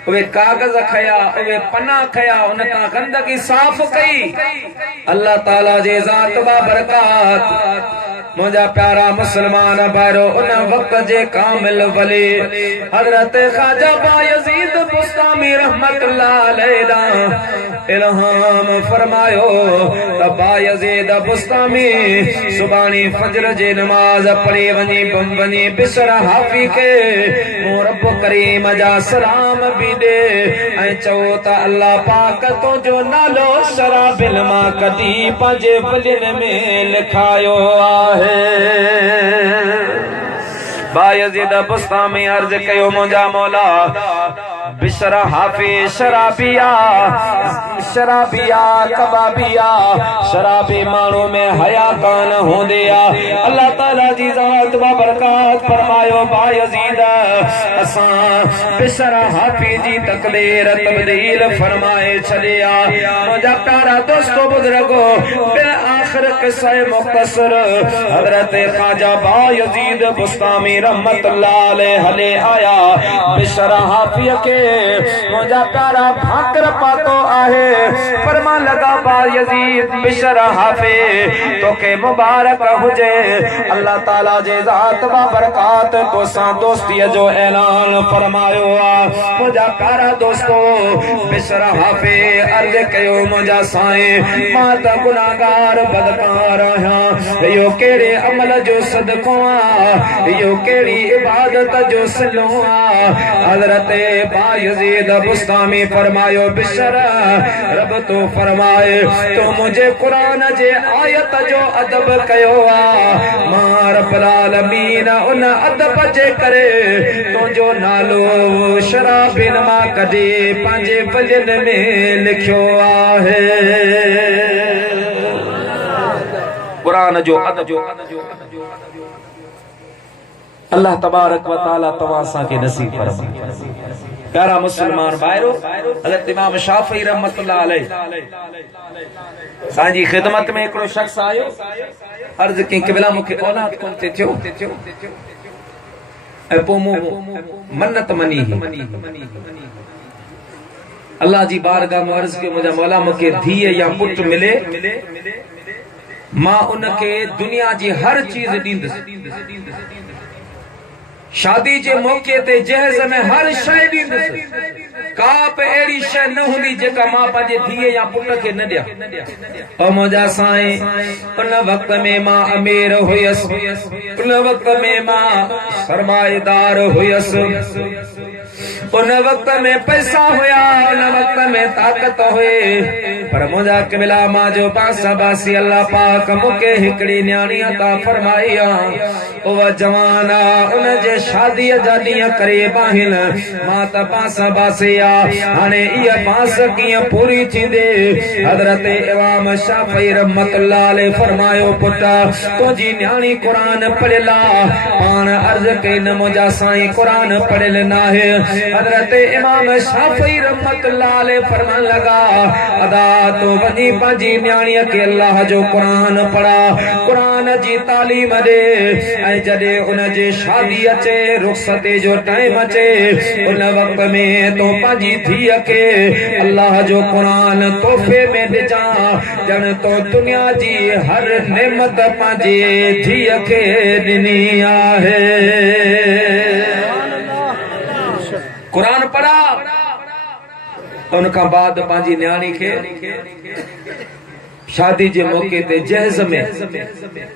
उहे कागज़ खया उहे पना खया उन तां गंदगी साफ कई अल्लाह ताला जे ज़ात बाबरकात मुझा प्यारा मुसलमान भाइरो उन वक्त जे कामिल वली हजरत ख्वाजा बायजीद बुस्तामी रहमतुल्लाह अलैहि इल्हाम फरमायो त बायजीद बुस्तामी सुबानी फजर जे नमाज पढ़ी वनी बिशर हाफ़ी के मूं रब करीम जा सलाम भी दे ऐं चओ त अल्लाह पाक तो जो नालो शराबिल मां कदी पंहिंजे वलिन में लिखायो आहे बायजीद बुस्तामी अर्ज कयो मुंहिंजा मौला बिशर हाफ़ी शराबिया शराबिया कबाबिया शराबी मानू में हया कान होंदिया अल्लाह ताला जी ज़ात बरकत फरमायो बायजीद असां बिशरा हाफी जी तकदीर तब्दील फरमाए छलिया मुझा प्यारा दोस्तों बुजुर्गो बिल आखिर किस्सा मुख्तसर हजरत ख्वाजा बायजीद बुस्तामी रहमतुल्लाह अलैह हले आया बिशरा हाफी के मुझा प्यारा भाकर पातो आहे फरमा लगा बायजीद बिशरा हाफी तो के मुबारक हुजे अल्लाह ताला जे ज़ात बरकत को सा दोस्ती जो ऐलान फरमायो आ मुझा प्यारा दोस्तों बिशरा हाफी अर्ज कयो मुझा साईं मां त गुनाहगार बदकार आहियां यो केड़े अमल जो सदको आ यो केड़ी इबादत जो सिलो आ हजरत बायजीद बुस्तामी फरमायो बिशरा रब तो फरमाए तो मुझे कुरान जे आयत जो अदब कयो आ मां रब्बुल आलमीन उन अदब जे करे तो जो नालो शराबिन मां कढी पंहिंजे भजन में लिखियो आहे कुरान जो अदब अल्लाह तबारक व तआला तवां सां के नसीब फरमाए प्यारा मुसलमान भाइरो हज़रत इमाम शाफी रहमतुल्लाह अलैह सांजी खिदमत में एकड़ो शख्स आयो अर्ज की क़िबला मुखे औलाद कोन थे थियो ऐं पोइ मूं मन्नत मनी अल्लाह जी बारगाह में अर्ज कयो मुंहिंजा मौला मूंखे धीअ या पुट मिले मां उनखे दुनिया जी हर चीज ॾींदुसि शादी जे मौके ते जहेज में हर शइ ॾींदुसि का बि अहिड़ी शइ न हूंदी जेका मां पंहिंजे धीअ या पुट खे न ॾियां ओ मुंहिंजा साईं उन वक़्त में मां अमीर हुयसि उन वक़्त में मां सरमाएदार हुयसि उन वक़्त में पैसा हुया उन वक़्त में ताकत हुई पर मुंहिंजा क़िबला मां जो पासा बासी अल्लाह पाक मूंखे हिकिड़ी न्याणी अता फरमाई आहे उहा जवान आहे उन जे शादीअ जा ॾींहं क़रीब आहिनि मां त पासा बासी आहे हाणे इहा पास कीअं पूरी थींदी हज़रत इमाम शाफ़ी रहमतुल्लाह अलैह फरमायो पुट तुंहिंजी न्याणी क़ुरान पढ़ियल आहे पाण अर्ज़ कई न मुंहिंजा साईं क़ुरान पढ़ियल न आहे हज़रत इमाम शाफ़ी रहमतुल्लाह अलैह फरमान लगा अदा तो वनी पंहिंजी न्याणीअ खे अल्लाह जो क़ुरान पढ़ा क़ुरान जी तालीम ॾे ऐं जॾहिं उन जी शादी अचे रुख़्सती जो टाइम अचे उन वक़्त में तो पंहिंजी धीअ खे अल्लाह जो क़ुरान तोहफ़े में ॾिजां ॼण तो दुनिया जी हर नेमत पंहिंजी धीअ खे ॾिनी आहे कुरान पढ़ा उनखां बाद पंहिंजी न्याणी खे शादी जे मौके ते जहेज में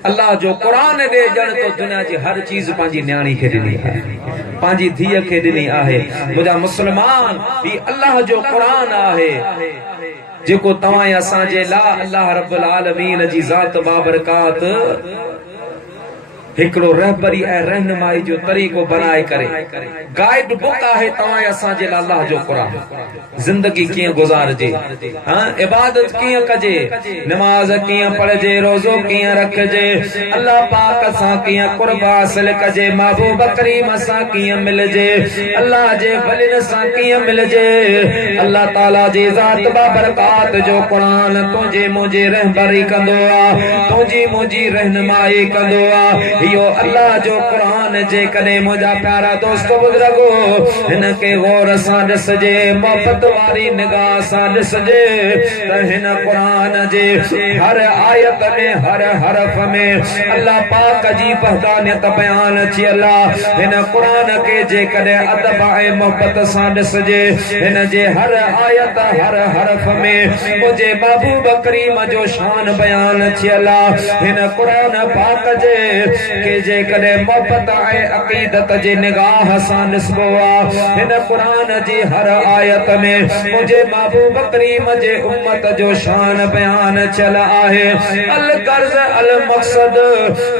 अल्लाह जो कुरान ॾे ॼण तो दुनिया जी हर चीज पंहिंजी न्याणी खे ॾिनी आहे पंहिंजी धीअ खे ॾिनी आहे मुंहिंजा मुस्लमान ही अल्लाह जो कुरान आहे जेको तव्हां ऐं असांजे लाइ अल्लाह रब्बुल आलमीन जी ज़ात बाबरकात हिकिड़ो रहबरी ऐं रहनुमाई जो तरीक़ो बनाए करे गाइड बुक आहे तव्हां ऐं असांजे लाइ अल्लाह जो क़ुरान ज़िंदगी कीअं गुज़ारजे इबादत कीअं कजे नमाज़ कीअं पढ़जे रोज़ो कीअं रखजे अल्लाह पाक सां कीअं क़ुर्ब हासिल कजे महबूब करीम सां कीअं मिलजे अल्लाह जे वलिन सां कीअं मिलजे अल्लाह ताला जी ज़ात बाबरकात जो क़ुरान तुंहिंजे मुंहिंजी रहबरी कंदो आहे तुंहिंजी मुंहिंजी रहनुमाई कंदो आहे यो अल्लाह जो कुरान जे कने मुझा प्यारा दोस्तों बुजुर्गो इनके गौर सां ॾिसजे मोहब्बत वारी निगाह सां ॾिसजे त हिन कुरान जे हर आयत में हर हरफ में अल्लाह पाक जी वहदानियत बयान थियल आहे हिन कुरान के जे कने अदब ऐं मोहब्बत सां ॾिसजे हिन जे हर आयत हर हरफ में मुझे महबूब करीम जो शान बयान थियल आहे हिन कुरान पाक जे के जे कदे मोहब्बत ऐं अक़ीदत जे निगाह सां ॾिसबो आहे हिन क़ुरान जी हर आयत में मुझे महबूब करीम जे उम्मत जो शान बयान चल आहे। अल गर्ज अल मक़सद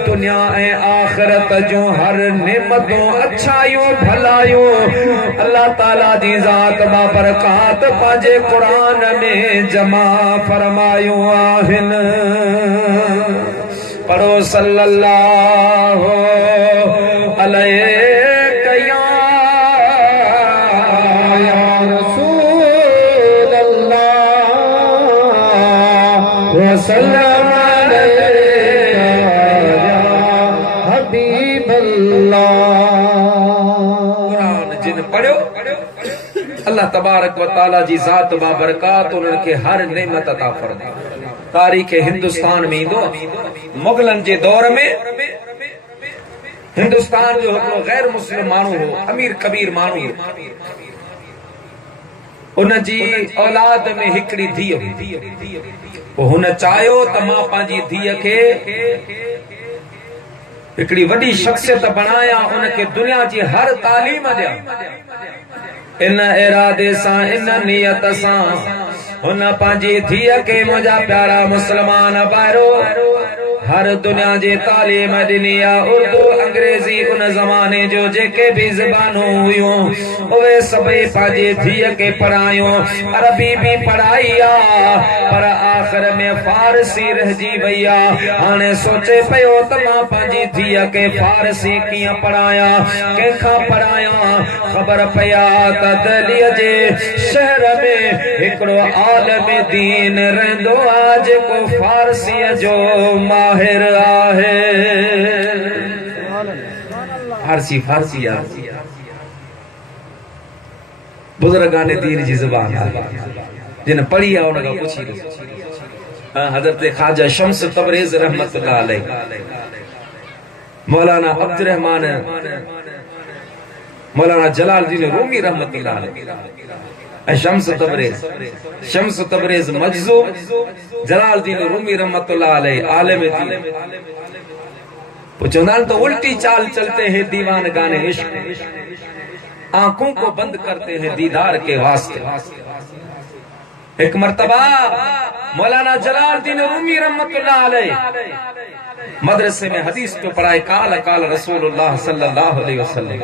दुनिया ऐं आखिरत जो हर नेमतों अच्छाइयों भलाइयों अल्लाह ताला जी ज़ात बाबरकात पंहिंजे क़ुरान में जमा फरमायूं आहिनि। पढ़ो सल्लल्लाहु अलैहि रसूल अल्लाह वसल्लम अलैका या हबीब अल्लाह। कुरान जिन पढ़ियो अल्लाह तबारक व तआला जी ज़ात बाबरकात उन्हनि खे हर नेमत अता फरमाए। तारीख़ हिंदुस्तान में ईंदो मुग़लनि जे दौर में हिंदुस्तान जो हिकिड़ो गैर मुस्लिम माण्हू हो, अमीर कबीर माण्हू हो। उन जी औलाद में हिकिड़ी धीअ हुई। पोइ हुन चाहियो त मां पंहिंजी धीअ खे हिकिड़ी वॾी शख्सियत बणाया, उनखे दुनिया जी हर तालीम ॾियां। इन इरादे सां इन नियत सां हुन पंहिंजी धीअ खे मुंहिंजा प्यारा मुस्लमान भाइरो हर दुनिया जी तालीम ॾिनी आहे। उर्दू अंग्रेज़ी उन ज़माने जो जेके भी ज़बानूं हुयूं उहे सभई पंहिंजी धीअ खे पढ़ायूं। अरबी भी पढ़ाई आहे पर आख़िर में फारसी रहिजी वई आहे। हाणे सोचे पियो त मां पंहिंजी धीअ खे फारसी कीअं पढ़ायां, कंहिंखां पढ़ायां। ख़बर पई आहे त दिल्लीअ जे शहर में हिकिड़ो आलिम दीन रहंदो आहे जेको फारसीअ जो माहिर आहे। फारसी आहे बुज़ुर्गान दीन जी ज़बान आहे। जिन पढ़ी आहे उन खां पुछी ॾिसो। हज़रत ख्वाजा शम्स तबरेज़ रहमतुल्लाह अलैह, मौलाना अब्दुर्रहमान, मौलाना जलालुद्दीन रूमी रहमतुल्लाह अलैह, शम्स तबरेज़ मजज़ूब, जलालुद्दीन रूमी रहमतुल्लाह अलैह आलिम दीन। चौंदा तो उल्टी चाल चलते हैं दीवान गाने इश्क, आंखों को बंद करते हैं दीदार के वास्ते। एक मर्तबा मौलाना जलालुद्दीन रूमी रहमतुल्लाह अलैह मदरसे में हदीस को पढ़ाए। काल काल रसूलुल्लाह सल्लल्लाहु अलैहि वसल्लम।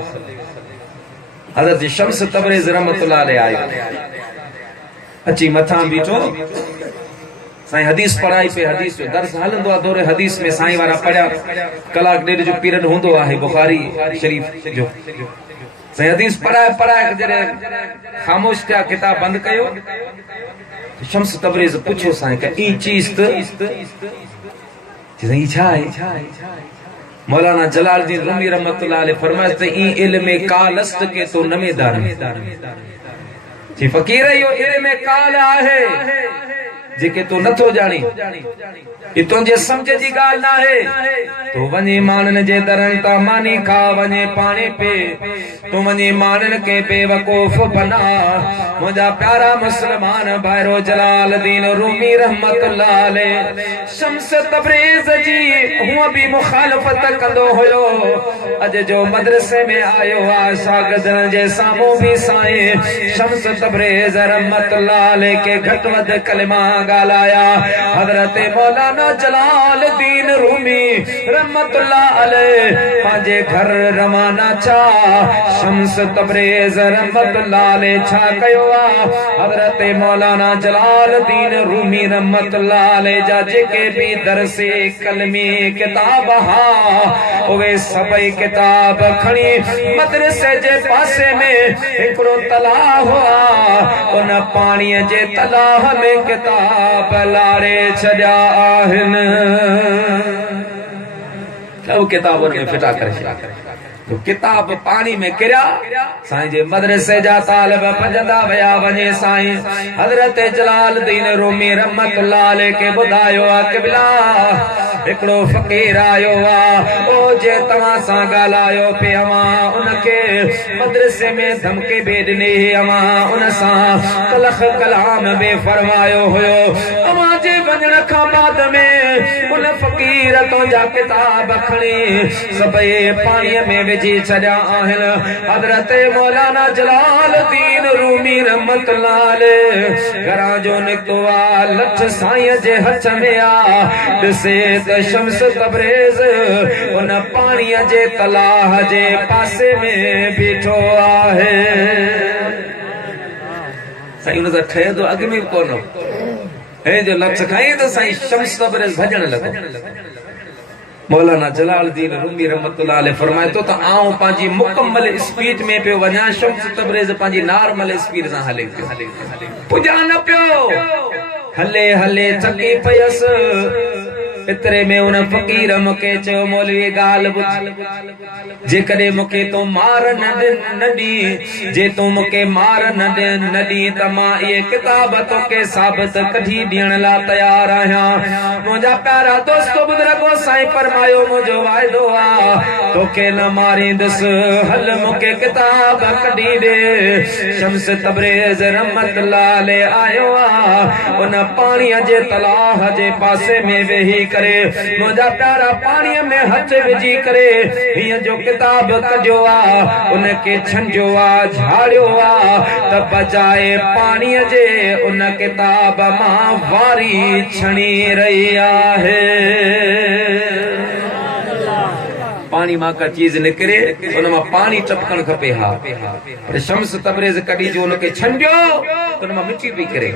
हज़रत शम्स तबरेज़ रहमतुल्लाह अलैह आयो, अची मथां बीठो। साईं हदीस पढ़ाई पे, हदीस जो दर्स हलंदो आहे दौरे हदीस में। साईं वारा पढ़िया कलाक ॾेढ जो पीरियड हूंदो आहे बुखारी शरीफ जो। साईं हदीस पढ़ाए जॾहिं ख़ामोश थिया, किताब बंदि कयो, शम्स तबरेज़ पुछियो साईं का ई चीज़ ई छा आहे? मौलाना जलालुद्दीन रूमी रहमतुल्लाह अलैह फरमाए त ई इल्म कालस्त के तो नमे दाने जी फ़कीर यो इल्म काल आहे जेके तो नथो जानी, कि तुंहिंजे सम्झ जी ॻाल्हि न आहे। तूं वञी माण्हुनि जे दरनि तां मानी खा वञे पाणी पे, तूं वञी माण्हुनि खे बेवकूफ़ बना। मुंहिंजा प्यारा मुस्लमान भाइरो जलालुद्दीन रूमी रहमतुल्लाह अलैह शम्स तबरेज़ जी हूअं बि मुखालफ़त कंदो हुयो। अॼु जो मदरसे में आयो आहे शागिर्दनि जे साम्हूं बि साईं शम्स तबरेज़ रहमतुल्लाह अलैह के घटि वधि कलिमा ॻाल्हाया। हज़रत मौलाना जलालुद्दीन रूमी रहमतुल्लाह अलैह पंहिंजे घर रवाना छा शम्स तबरेज़ रहमतुल्लाह अलैह छा कयो आहे? हज़रत मौलाना जलालुद्दीन रूमी रहमतुल्लाह अलैह जा जेके भी दरसे कलमी किताब हा उहे सभई किताब खणी मदरसे जे पासे में हिकिड़ो तलाउ आहे, उन पाणीअ जे तलाउ में किताब लारे छॾिया आहिनि। सब किताबुनि में फिटा करे तो किताब पानी में किरिया। साईं जे मदरसे जा तालिब भॼंदा विया वञे। साईं हज़रत जलालुद्दीन रूमी रहमतुल्लाह अलैह के ॿुधायो आहे क़िबला हिकिड़ो फ़क़ीर आयो आहे, ओ जे तव्हां सां ॻाल्हायो पे अवां उनखे मदरसे में धमकी बि ॾिनी, अवां उन सां तलख़ कलाम बि फरमायो हुयो। अवां जे वञण खां बाद में उन फकीर तो जा किताब खणी सभई पानी में विझी छॾिया आहिनि। हज़रत मौलाना जलालुद्दीन रूमी रहमतुल्लाह अलैह घरां जो निकितो आ, लठ साईं जे हथ में आ। ॾिसे त शम्स तबरेज़ उन पाणीअ जे तलाह जे पासे में बीठो आहे। साईं उन सां ठहे तो अॻ में कोन हे जो लठ खई तो साईं शम्स तबरेज़ भॼण लॻो। मौलाना जलालुद्दीन रूमी रहमतुल्लाह अलैह फरमाए तो त आऊं पंहिंजी मुकम्मल स्पीड में पियो वञा, शम्स तबरेज़ पंहिंजी नॉर्मल स्पीड सां हले पियो, पुॼा न पियो। हले हले थकी पयसि। इतरे में उन फकीर मूंखे चयो मौलवी ॻाल्हि ॿुध, जेकॾहिं मूंखे तूं मार न ॾी, जे तूं मूंखे मार न ॾी त मां इहे किताब तोखे साबित कढी ॾियण लाइ तयार आहियां। मुंहिंजा प्यारा दोस्त बुज़ुर्गो साईं फरमायो मुंहिंजो वाइदो आहे तोखे न मारींदुसि, हल मूंखे किताब कढी ॾे। शम्स तबरेज़ रहमतुल्लाह अलैह आयो आहे, उन पाणीअ जे तलाह जे पासे में वेही करे मुंहिंजा प्यारा पाणीअ में हथ विझी करे हीअं जो किताब कढियो आहे, उनखे छंडियो आहे, झाड़ियो आहे त बजाए पाणीअ जे उन किताब मां वारी छणी रही आहे। पानी मां का चीज निकरे उन मां पानी टपकण खपे। हा पर शम्स तबरेज़ कढी जो उनखे छंडियो त उन मां मिटी पई करे,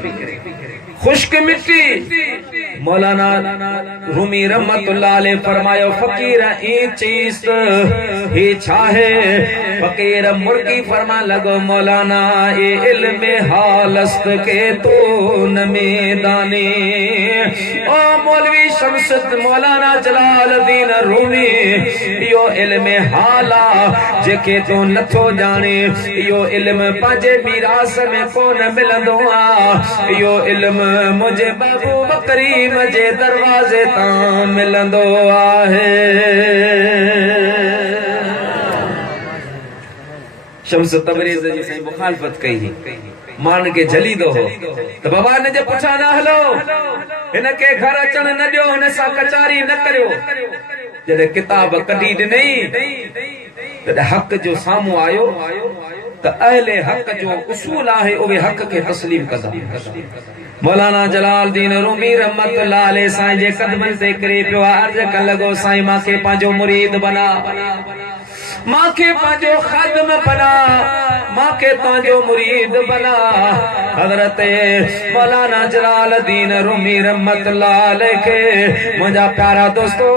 खुश्क मिट्टी। मौलाना रूमी रहमतुल्लाह अलैह फरमायो फकीर ई चीज ही छाहे? फकीर मुर्गी फरमा लगो मौलाना ए इल्म हालस्त के तो न मैदानी। ओ मौलवी शम्स मौलाना जलालुद्दीन रूमी यो इल्म हाला जेके तो नथो जाने, यो इल्म पंहिंजे मीरास में कोन मिलंदो आ, यो इल्म मुझे बाबू बकरीम जे दरवाजे तां मिलंदो आहे। शम्स तबरेज़ जी साईं मुखालफत कई, मान के जलीदो हो त बाबा इन जे पुठा न हलो, हिन के घर अचण न ॾियो, हिन सां कचारी न करियो। जॾहिं किताब कढी ॾिनई तॾहिं हक़ जो साम्हूं आयो त अहले हक़ जो उसूल आहे उहे हक़ खे तस्लीम कंदा। मौलाना जलालुद्दीन रूमी रहमतुल्लाह अलैह साईं जे कदमनि ते किरी पियो, अर्ज़ करण लॻो साईं मांखे पंहिंजो मुरीद बना, मांखे पंहिंजो खादिम बना, मांखे तुंहिंजो मुरीद बना। हज़रत मौलाना जलालुद्दीन रूमी रहमतुल्लाह अलैह खे मुंहिंजा प्यारा दोस्तो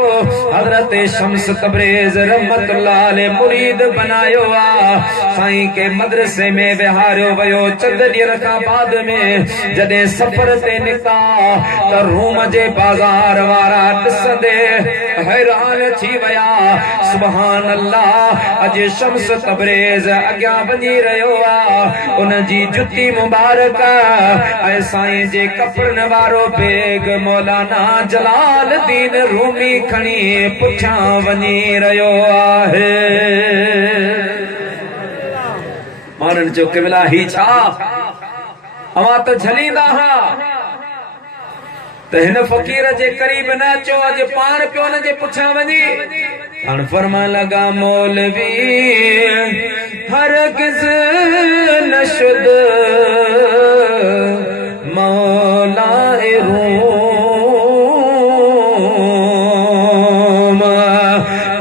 हज़रत शम्स तबरेज़ रहमतुल्लाह अलैह मुरीद बनायो आ। साईं के मदरसे में विहारियो वियो। चंद ॾींहं खां बाद में जॾहिं सफ़र ते निकिता त रूम जे बाज़ार वारा ॾिसंदे हैरान थी विया, सुभान अल्लाह अॼु शम्स तबरेज़ अॻियां वञी रहियो आ, उन जी जुती मुबारक ऐं साईं जे कपड़नि वारो बैग मौलाना जलालुद्दीन रूमी खणी पुठियां वञी रहियो आहे। मानन जो क़िबला ही छा अवां त झलींदा हा त हिन फ़कीर जे करीब न अचो, अॼु पाण पियो हुन जे पुठियां वञी। हाणे फरमान लॻा मौलवी हरगिज़ न शुद मौलाए रूम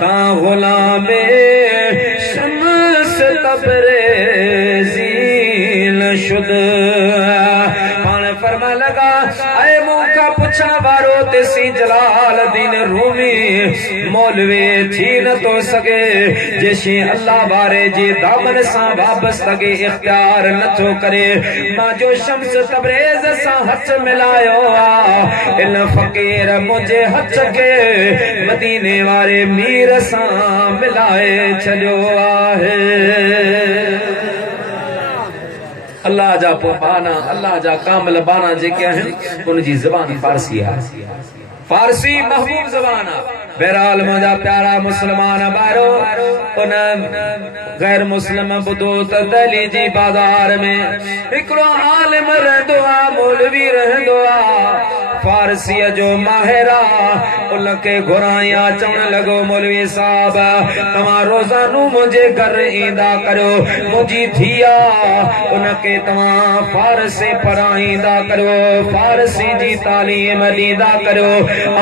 ता गुलामे शम्स तबरेज़ी न शुद। पाण फरमान लॻा ऐं मूंखां पुछण वारो तेसी जलालुद्दीन रूमी मौलवी थी न तो सघे जेसी अल्लाह वारे जे दामन सां वाबस्तगी इख्तियार नथो करे। मां जो शम्स तबरेज़ सां हथ मिलायो आ, इन फ़कीर मुंहिंजे हथ खे मदीने वारे मीर सां मिलाए छॾियो आहे। अल्लाह जा बाना, अल्लाह जा कामिल बाना जेके आहिनि उनजी ज़बान फारसी आहे, फारसी महबूब ज़बान आहे। बहरहाल मुंहिंजा प्यारा मुस्लमान ॿारो उन गैर मुस्लिम ॿुधो त दिल्ली जी बाज़ार में हिकिड़ो आलिम रहंदो आहे, मौलवी रहंदो आहे। फारसी जो माहिरा उनके घुराया चवण लगो मौलवी साहब तमा रोजानू मुझे घर ईंदा करो मुझी थिया उनके तमा फारसी पढ़ाईंदा करो फारसी जी तालीम ॾींदा करो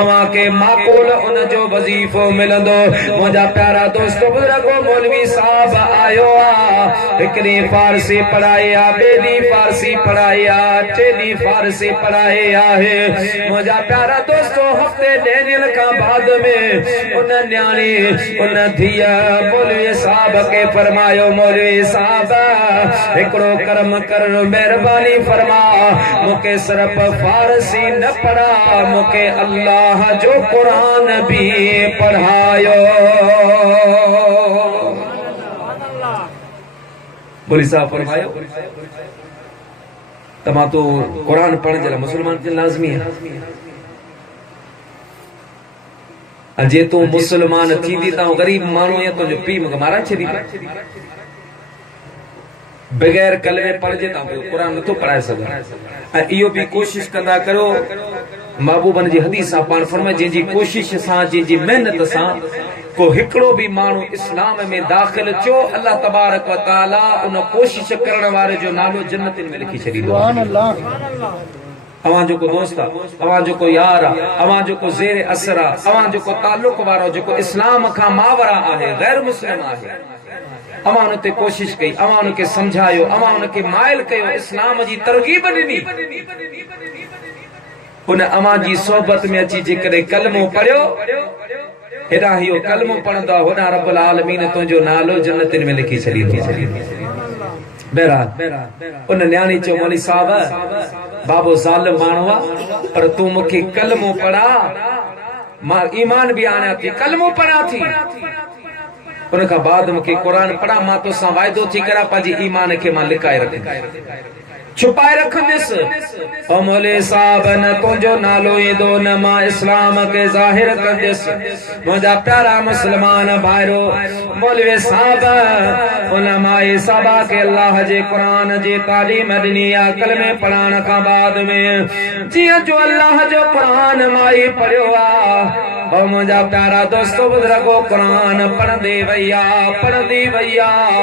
अवां के माकूल उन जो वजीफो मिलंदो मुझा प्यारा दोस्तो बुजुर्गो मौलवी साहब आयो आ हिकड़ी फारसी पढ़ाई आ बेदी फारसी पढ़ाई आ टेडी फारसी पढ़ाई आहे मुझा प्यारा दोस्तो हफ्ते ॾेढ का बाद में उन न्याणी उन धिया मौलवी साहब के फरमायो मौलवी साहब हिकड़ो कर्म कर मेहरबानी फरमा मुके सिर्फ फारसी न पढ़ा मुके अल्लाह जो कुरान भी पढ़ायो बोली साहब फरमायो तमा तो कुरान पढ़ने जला मुसलमान के लाजमी है अजे तू मुसलमान थींदी ता गरीब मानू या तो जो पी मग मारा छदी बगैर कलमे पढ़ जे ता कुरान न तो पढ़ाए सके इयो भी कोशिश कंदा करो महबूबन जी हदीस पाण फरमाए जी कोशिश सा जी मेहनत सा को हिकड़ो भी मानू इस्लाम में दाखिल चो अल्लाह तबारक व तआला उन कोशिश करण वाले जो नालो जन्नत में लिखी छड़ी सुभान अल्लाह अवां जो को दोस्त अवां जो को यार अवां जो को ज़ेर असर अवां जो को ताल्लुक वारो जो को इस्लाम का मावरा आहे गैर मुस्लिम आहे अवां उनते कोशिश कई अवां उनके समझायो अवां उनके माइल कयो इस्लाम जी तरगीब ॾिनी उन अवां जी सोबत में अची जेकॾहिं कलमो पढ़ियो हेॾा इहो कलमो पढ़ंदा होॾा रब्बुल आलमीन तुंहिंजो नालो जन्नत में लिखी छॾींदो बहरहाल उन न्याणी चयो मौलवी साहब बाबो ज़ालिम माण्हू आहे पर तूं मूंखे कलमो पढ़ा मां ईमान भी आना थी कलमो पढ़ा थी उन खां बाद मूंखे क़ुरान पढ़ा मां तोसां वाइदो थी करा पंहिंजी ईमान खे मां लिकाए रखंदुसि छुपाए रखंदुसि ओ मौलवी साहब न तुंहिंजो नालो ईंदो न मां इस्लाम के ज़ाहिर कंदुसि मुंहिंजा प्यारा मुस्लमान भाइरो मौलवी साहब उन माई साहबा के अल्लाह जे कुरान जी तालीम ॾिनी आहे कलमे पढ़ण खां बाद में जियां जो अल्लाह जो कुरान माई पढ़ियो आहे ओ मुंहिंजा प्यारा दोस्तो बुजुर्गो कुरान पढ़ंदी वई आहे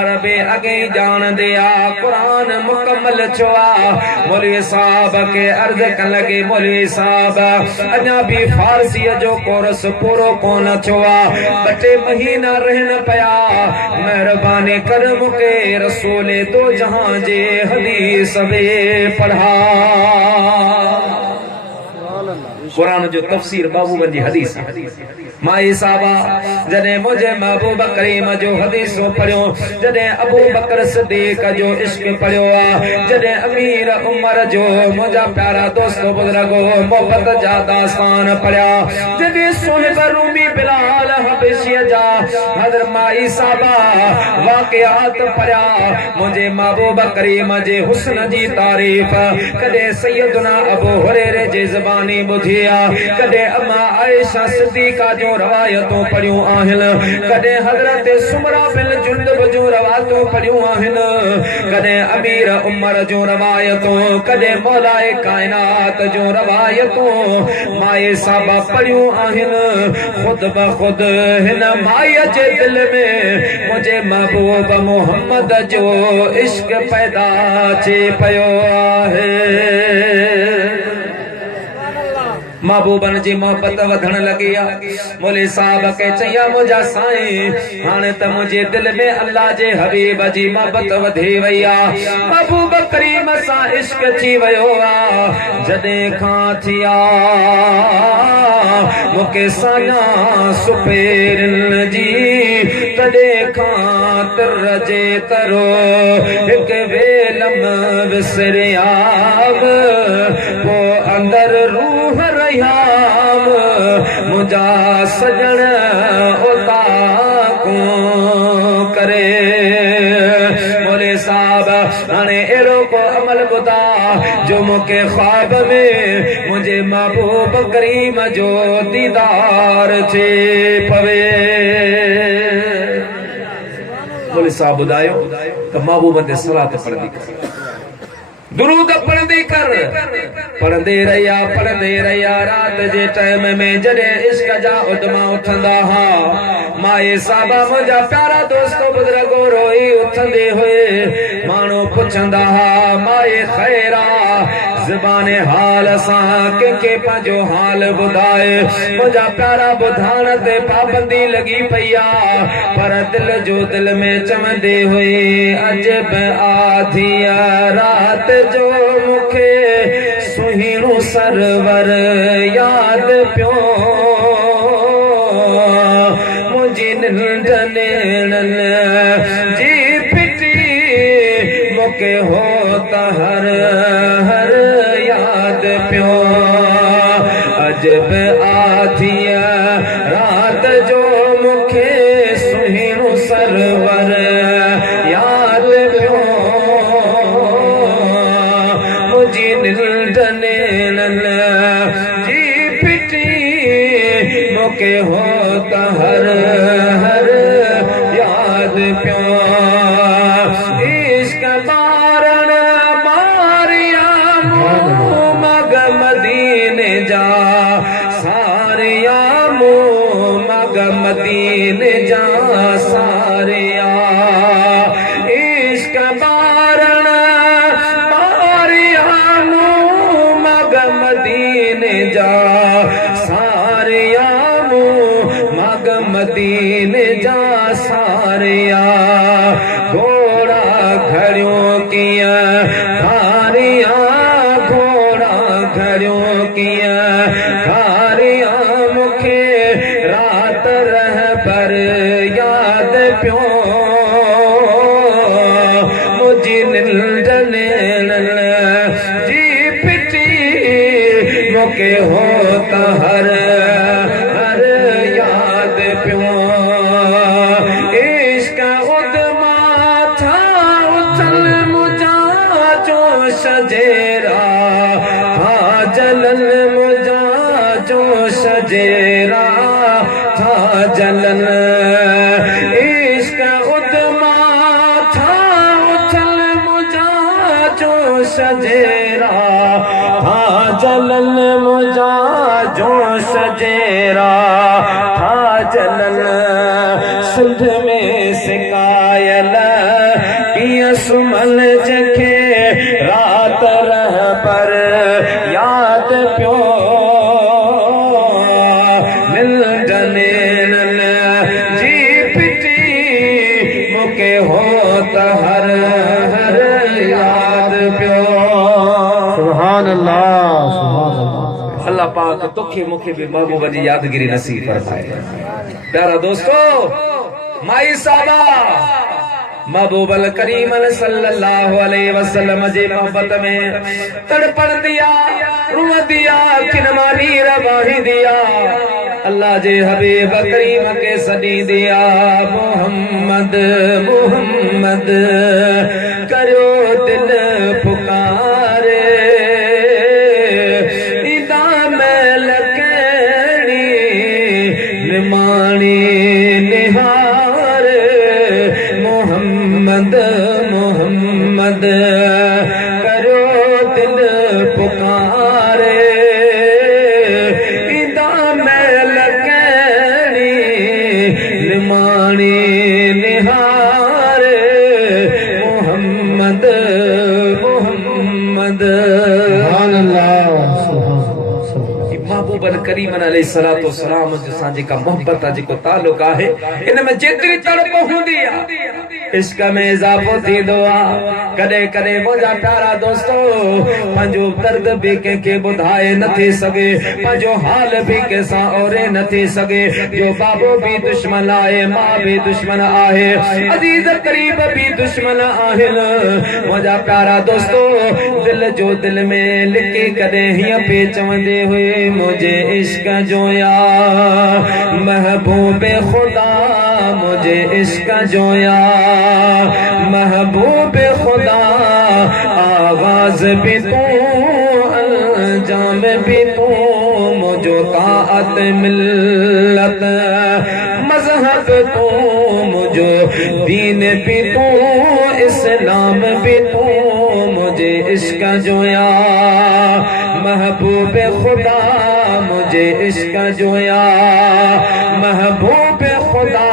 अरबे अगे ॼाणंदी आहे कुरान मुकम्मल छो आहे मौलवी साहब के अर्ज़ कन लगे मौलवी साहब अञा भी फारसी जो कोर्स पूरो कोन छो आहे 2 महीना रहन पया मेहरबानी कर मुके रसूल दो जहां जे हदीस में पढ़ा कुरान जो तफसीर महबूबन जी हदीस माई साहबा जने मुझे महबूब करीम जो हदीसो पढ़ियो जने अबू बकर सिद्दीक जो इश्क पढ़ियो जने अमीर उमर जो मुझा प्यारा दोस्तो बुजुर्गो मोहब्बत जा दास्तान पढ़िया जने सुहेब रूमी बिलाल हबशी जा हजरत माई साहबा वाक़ियात पढ़िया मुझे महबूब करीम जे हुस्न जी तारीफ कदे सैयदना अबू हुरैरे जे ज़बानी बुधी कदे अम्मा आयशा सिद्दीका जो रवायतों पढ़ियूं आहिनि कदे हजरत सुमरा बिन जुंदब जो रवायतों पढ़ियूं आहिनि कदे अमीर उमर जो रवायतों कदे मौलाए कायनात जो रवायतों माए साहबा पढ़ियूं आहिनि खुद ब खुद हिन माईअ जे दिल में मुझे महबूब मोहम्मद जो इश्क पैदा थे पयो आहे महबूबन जी मोहब्बत वधण लगी मौलवी साहब के चया मुझा साईं हाने त मुझे दिल में अल्लाह जे हबीब जी मोहब्बत वधी वई महबूब करीम सा इश्क थी वयो जदे खां थिया मुके साना सुपेरन जी तदे खां तर जे तरो एक वेलम विसरियाव वो अंदर रूह मुझा सजन उता को करे मौलवी साहब हाणे अहिड़ो को अमल ॿुधा जो मूंखे ख्वाब में मुंहिंजे महबूब करीम जो दीदार थे पवे मौलवी साहब ॿुधायो त महबूब ते सलात पढ़ंदी दुरूद पढ़ंदे रहिया रात जे टाइम में जॾे इश्क जा उदमा उथंदा हा माए साहबा मुंहिंजा प्यारा दोस्तो बुजुर्गो रोई उथंदे हुए माण्हू पुछंदा हा माए खैरा ज़बाने हाल सां कंहिंखे पंहिंजो हाल ॿुधाए मुंहिंजा प्यारा ॿुधाइण ते पाबंदी लॻी पई आ पर दिल में चवंदे हुए अजब आधी रात जो मूंखे सुहिणो सरवर याद पियो मुंहिंजी निंड नेणनि जी पिटी मूंखे हो त हर हर याद पियो अजब आधी रात जो मूंखे सुहिणो सरवर याद पियो मुंहिंजी निंड नेणनि जी पिटी मूंखे हो त हर हर याद पियो इश्क मारण मारिया मूं मग मदीने जा सारिया मूं मग मदीने जा सारिया इश्क मारण मारिया मूं मग मदीने जा सारिया मूं मग मदीने जा सारिया घोड़ा घड़ियों किया धारिया घोड़ा घड़ियों किया धारिया मूंखे रात रह पर याद पियो मुंहिंजी निंड नेणनि जी पिटी मूंखे हो त हर हर याद पियो इश्क उदमा था उथल मुंहिंजा जोश जेरा था जलन मुंहिंजा जोश जेरा था जलन इश्क उदमा था उथल मुंहिंजा जोश जेरा था जलन मुंहिंजा जोश जेरा था जलन सिंध में सिकायल कीअं सुमन जंहिंखे रात रह पर याद पियो निंड नेणनि जी पिटी मूंखे हो त हर हर याद पियो सुभान अल्लाह अल्लाह पाक तोखे मूंखे भी महबूब जी यादगिरी नसीब फरमाए प्यारा दोस्तो माई साहबा महबूब अल करीम सल्लल्लाहु अलैहि वसल्लम जे मोहब्बत में तड़पण दिया रूह दिया किनमा नीर बही दिया अल्लाह जे हबीब करीम के सदी दिया मोहम्मद मोहम्मद करो दिल पुकारे इदा मैल केड़ी निमाणी निहार मोहम्मद मोहम्मद करो दिल पुकारे इदा मैल केड़ी निमाणी निहार मोहम्मद मोहम्मद सुभान अल्लाह महबूब अल करीम अलैहिस्सलातु वस्सलाम सां जेका मोहब्बत आहे जेको ताल्लुक आहे इन में जेतिरी तड़प हूंदी आहे इश्क में इजाफो थींदो आहे कॾहिं कॾहिं मुंहिंजा प्यारा दोस्तो पंहिंजो दर्द बि कंहिंखे ॿुधाए नथी सघे पंहिंजो हाल बि कंहिंसां ओरे नथी सघे जो बाबो बि दुश्मन आहे मां बि दुश्मन आहे अजीज करीब बि दुश्मन आहिनि मुंहिंजा प्यारा दोस्तो दिल जो दिल में लिकी कॾहिं हीअं पे चवंदे हुए मुझे इश्क जो या महबूब खुदा मुझे इश्क जो या महबूब खुदा आगाज भी तू अंजाम भी तू मुझो ताअत मिल्लत मजहब तू मुझो दीन भी तू इस्लाम भी तू मुझ मुझे इश्क जोया महबूब खुदा मुझे इश्क जोया महबूब खुदा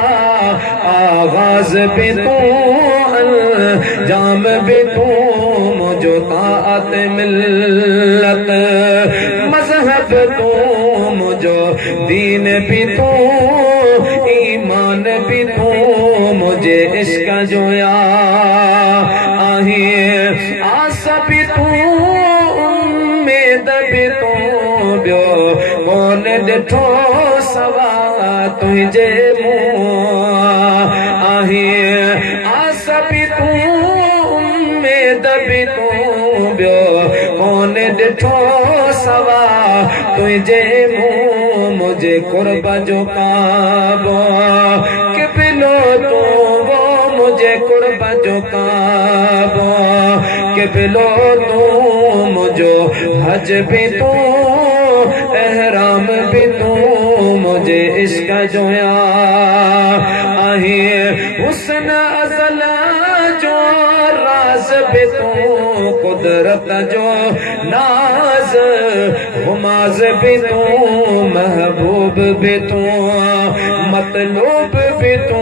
आगाज भी तू अंजाम भी तू मुझो ताअत मिल्लत मजहब तू मुझो दीन भी तू ईमान भी तू मुझे इश्क जोया आही आस भी तू उम्मीद भी तू बियो कौन ॾिठो सवा तुझे मुंह आही आस भी तू उम्मीद भी तू बियो कौन ॾिठो सवा तुझे मुंह मुझे कुर्ब जो काबो किबिलो तू वो मुझे कुर्ब जो काबो किबिलो तू मुझो हज भी तू एहराम भी तू मुझे इश्क जोया आही हुस्न अज़ल जो राज भी तू कुदरत जो नाज हुमाज भी तू महबूब भी तू मतलूब भी तू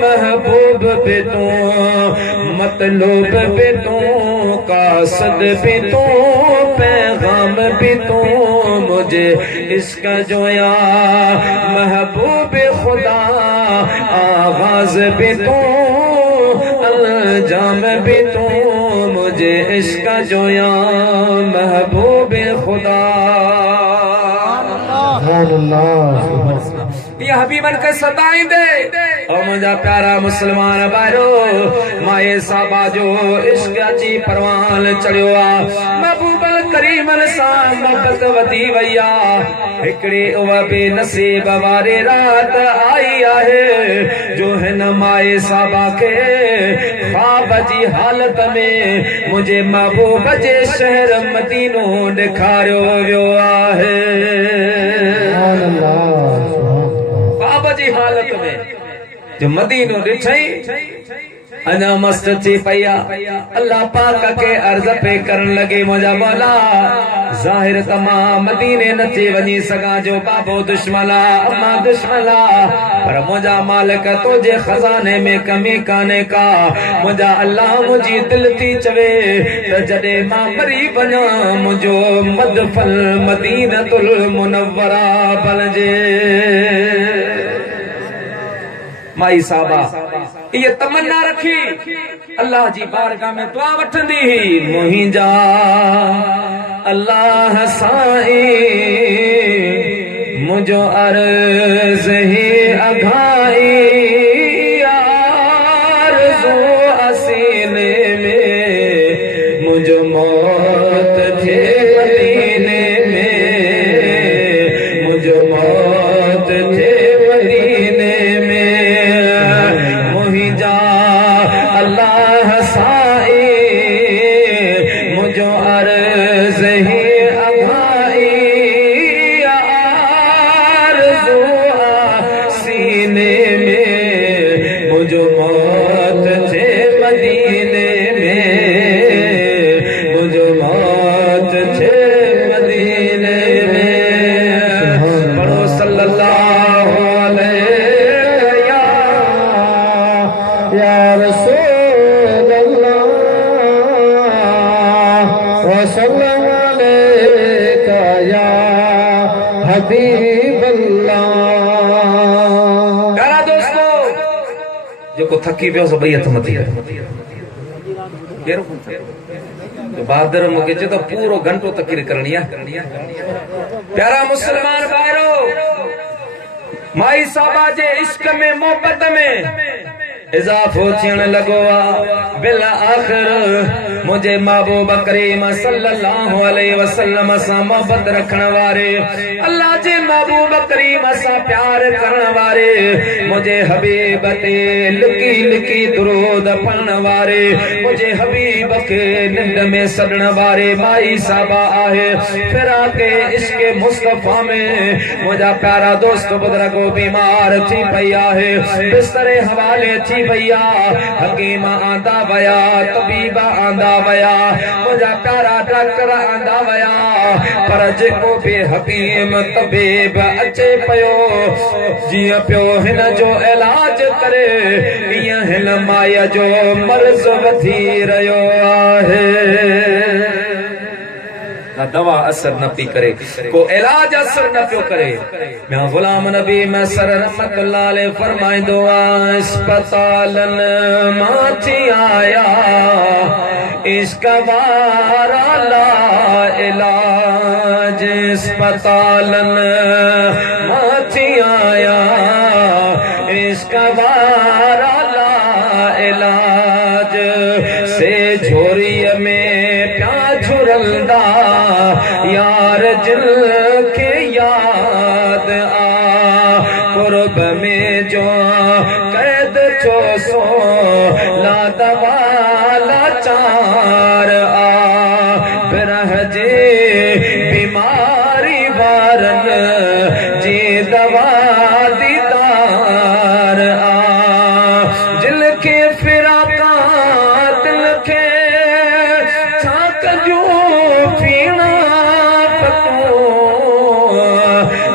महबूब भी तू मतलूब भी तू कासद भी तू पैगाम भी तू मुझे इश्क जोया महबूब खुदा आगाज भी तू अंजाम भी तू मुझे इश्क जोया महबूब खुदा ये हबीबन के सदाई दे और मुझा प्यारा मुसलमान बारो माए साबा जो इश्क अची परवान चढ़ियो आ महबूबल करीमन सा मोहब्बत वधी वैया हिकड़ी उहा बेनसीब वारी रात आई आहे जो हिन माए साबा के ख्वाब जी हालत में मुझे महबूब जे शहर मदीनो ॾेखारियो वियो आहे जी हालत में जो मदीनो ॾिठई अञा मस्त थी पया अल्लाह पाक के अर्ज पे करन लगे मुझा मौला जाहिर तमा मदीने न थी वनी सगा जो बाबो दुश्मना अम्मा दुश्मना पर मुझा मालिक तुझे खजाने में कमी काने का मुझा अल्लाह मुझी दिल थी चवे त जडे मां मरी वना मुझो मदफल मदीनतुल मुनव्वरा बलजे माई साबा ये तमन्ना रखी अल्लाह जी बारगाह में दुआ वठंदी ही मुहिंजा अल्लाह साईं मुझो अर्ज़ ही अघाई आरज़ू असीने में मुझो मौत थे मदीने में मुझो मौत थे मदीने अल्लाह साईं मुझो अर्ज़ ही अघाई आरज़ू सीने में मुझो मौत थे मदीने में मुझो मौत थे मदीने में पढ़ो सल्लल्लाहु अलैहि या रसूल अल्लाह वसल्लम अलैका या हबीब अल्लाह। प्यारा दोस्तों जो को थकी पियो सो भई हथ मथी तो बहादुर मुके जो तो पूरो घंटो तकरीर करनी है। प्यारा मुसलमान भाइरो माई साबा जे इश्क में मोहब्बत में इजाफो थियण लगो आ बिल आखिर मुझे महबूब करीम सल्लल्लाहु अलैहि वसल्लम सा मोहब्बत रखण वारे अल्लाह जे महबूब करीम सा प्यार करण वारे मुझे हबीब ते लिकी लिकी दुरूद पढ़ण वारे मुझे हबीब के निंद में सडण वारे माई साबा आहे। फिरा के इश्क मुस्तफा में मुझा प्यारा दोस्त बुजुर्गो बीमार थी पई आहे बिस्तरे हवाले थी भैया हकीम आंदा वया तबीब आंदा वया मुझा प्यारा डॉक्टर आंदा वया पर जेको भी हकीम तबीब अचे पयो जिया पियो हिन जो इलाज करे इया हिन माया जो मर्ज वधी रहियो आहे ना दवा असर न पी करे को इलाज असर न पियो करे मैं गुलाम नबी मैं सर रहमतुल्लाह अलैह फरमाइंदो आ अस्पतालन मां थी आया इश्क वारा ला इलाज अस्पतालन मां थी आया इश्क वारा ला इलाज से झोरीअ में प्या झुरंदा यार जिल के याद आ कुर्ब में जो कैद छो सो ला दवा लाचार आ बिरह जे बीमारी वारन जी दवा दीदार आ जिल के फिराका दिल के छाक जो पीना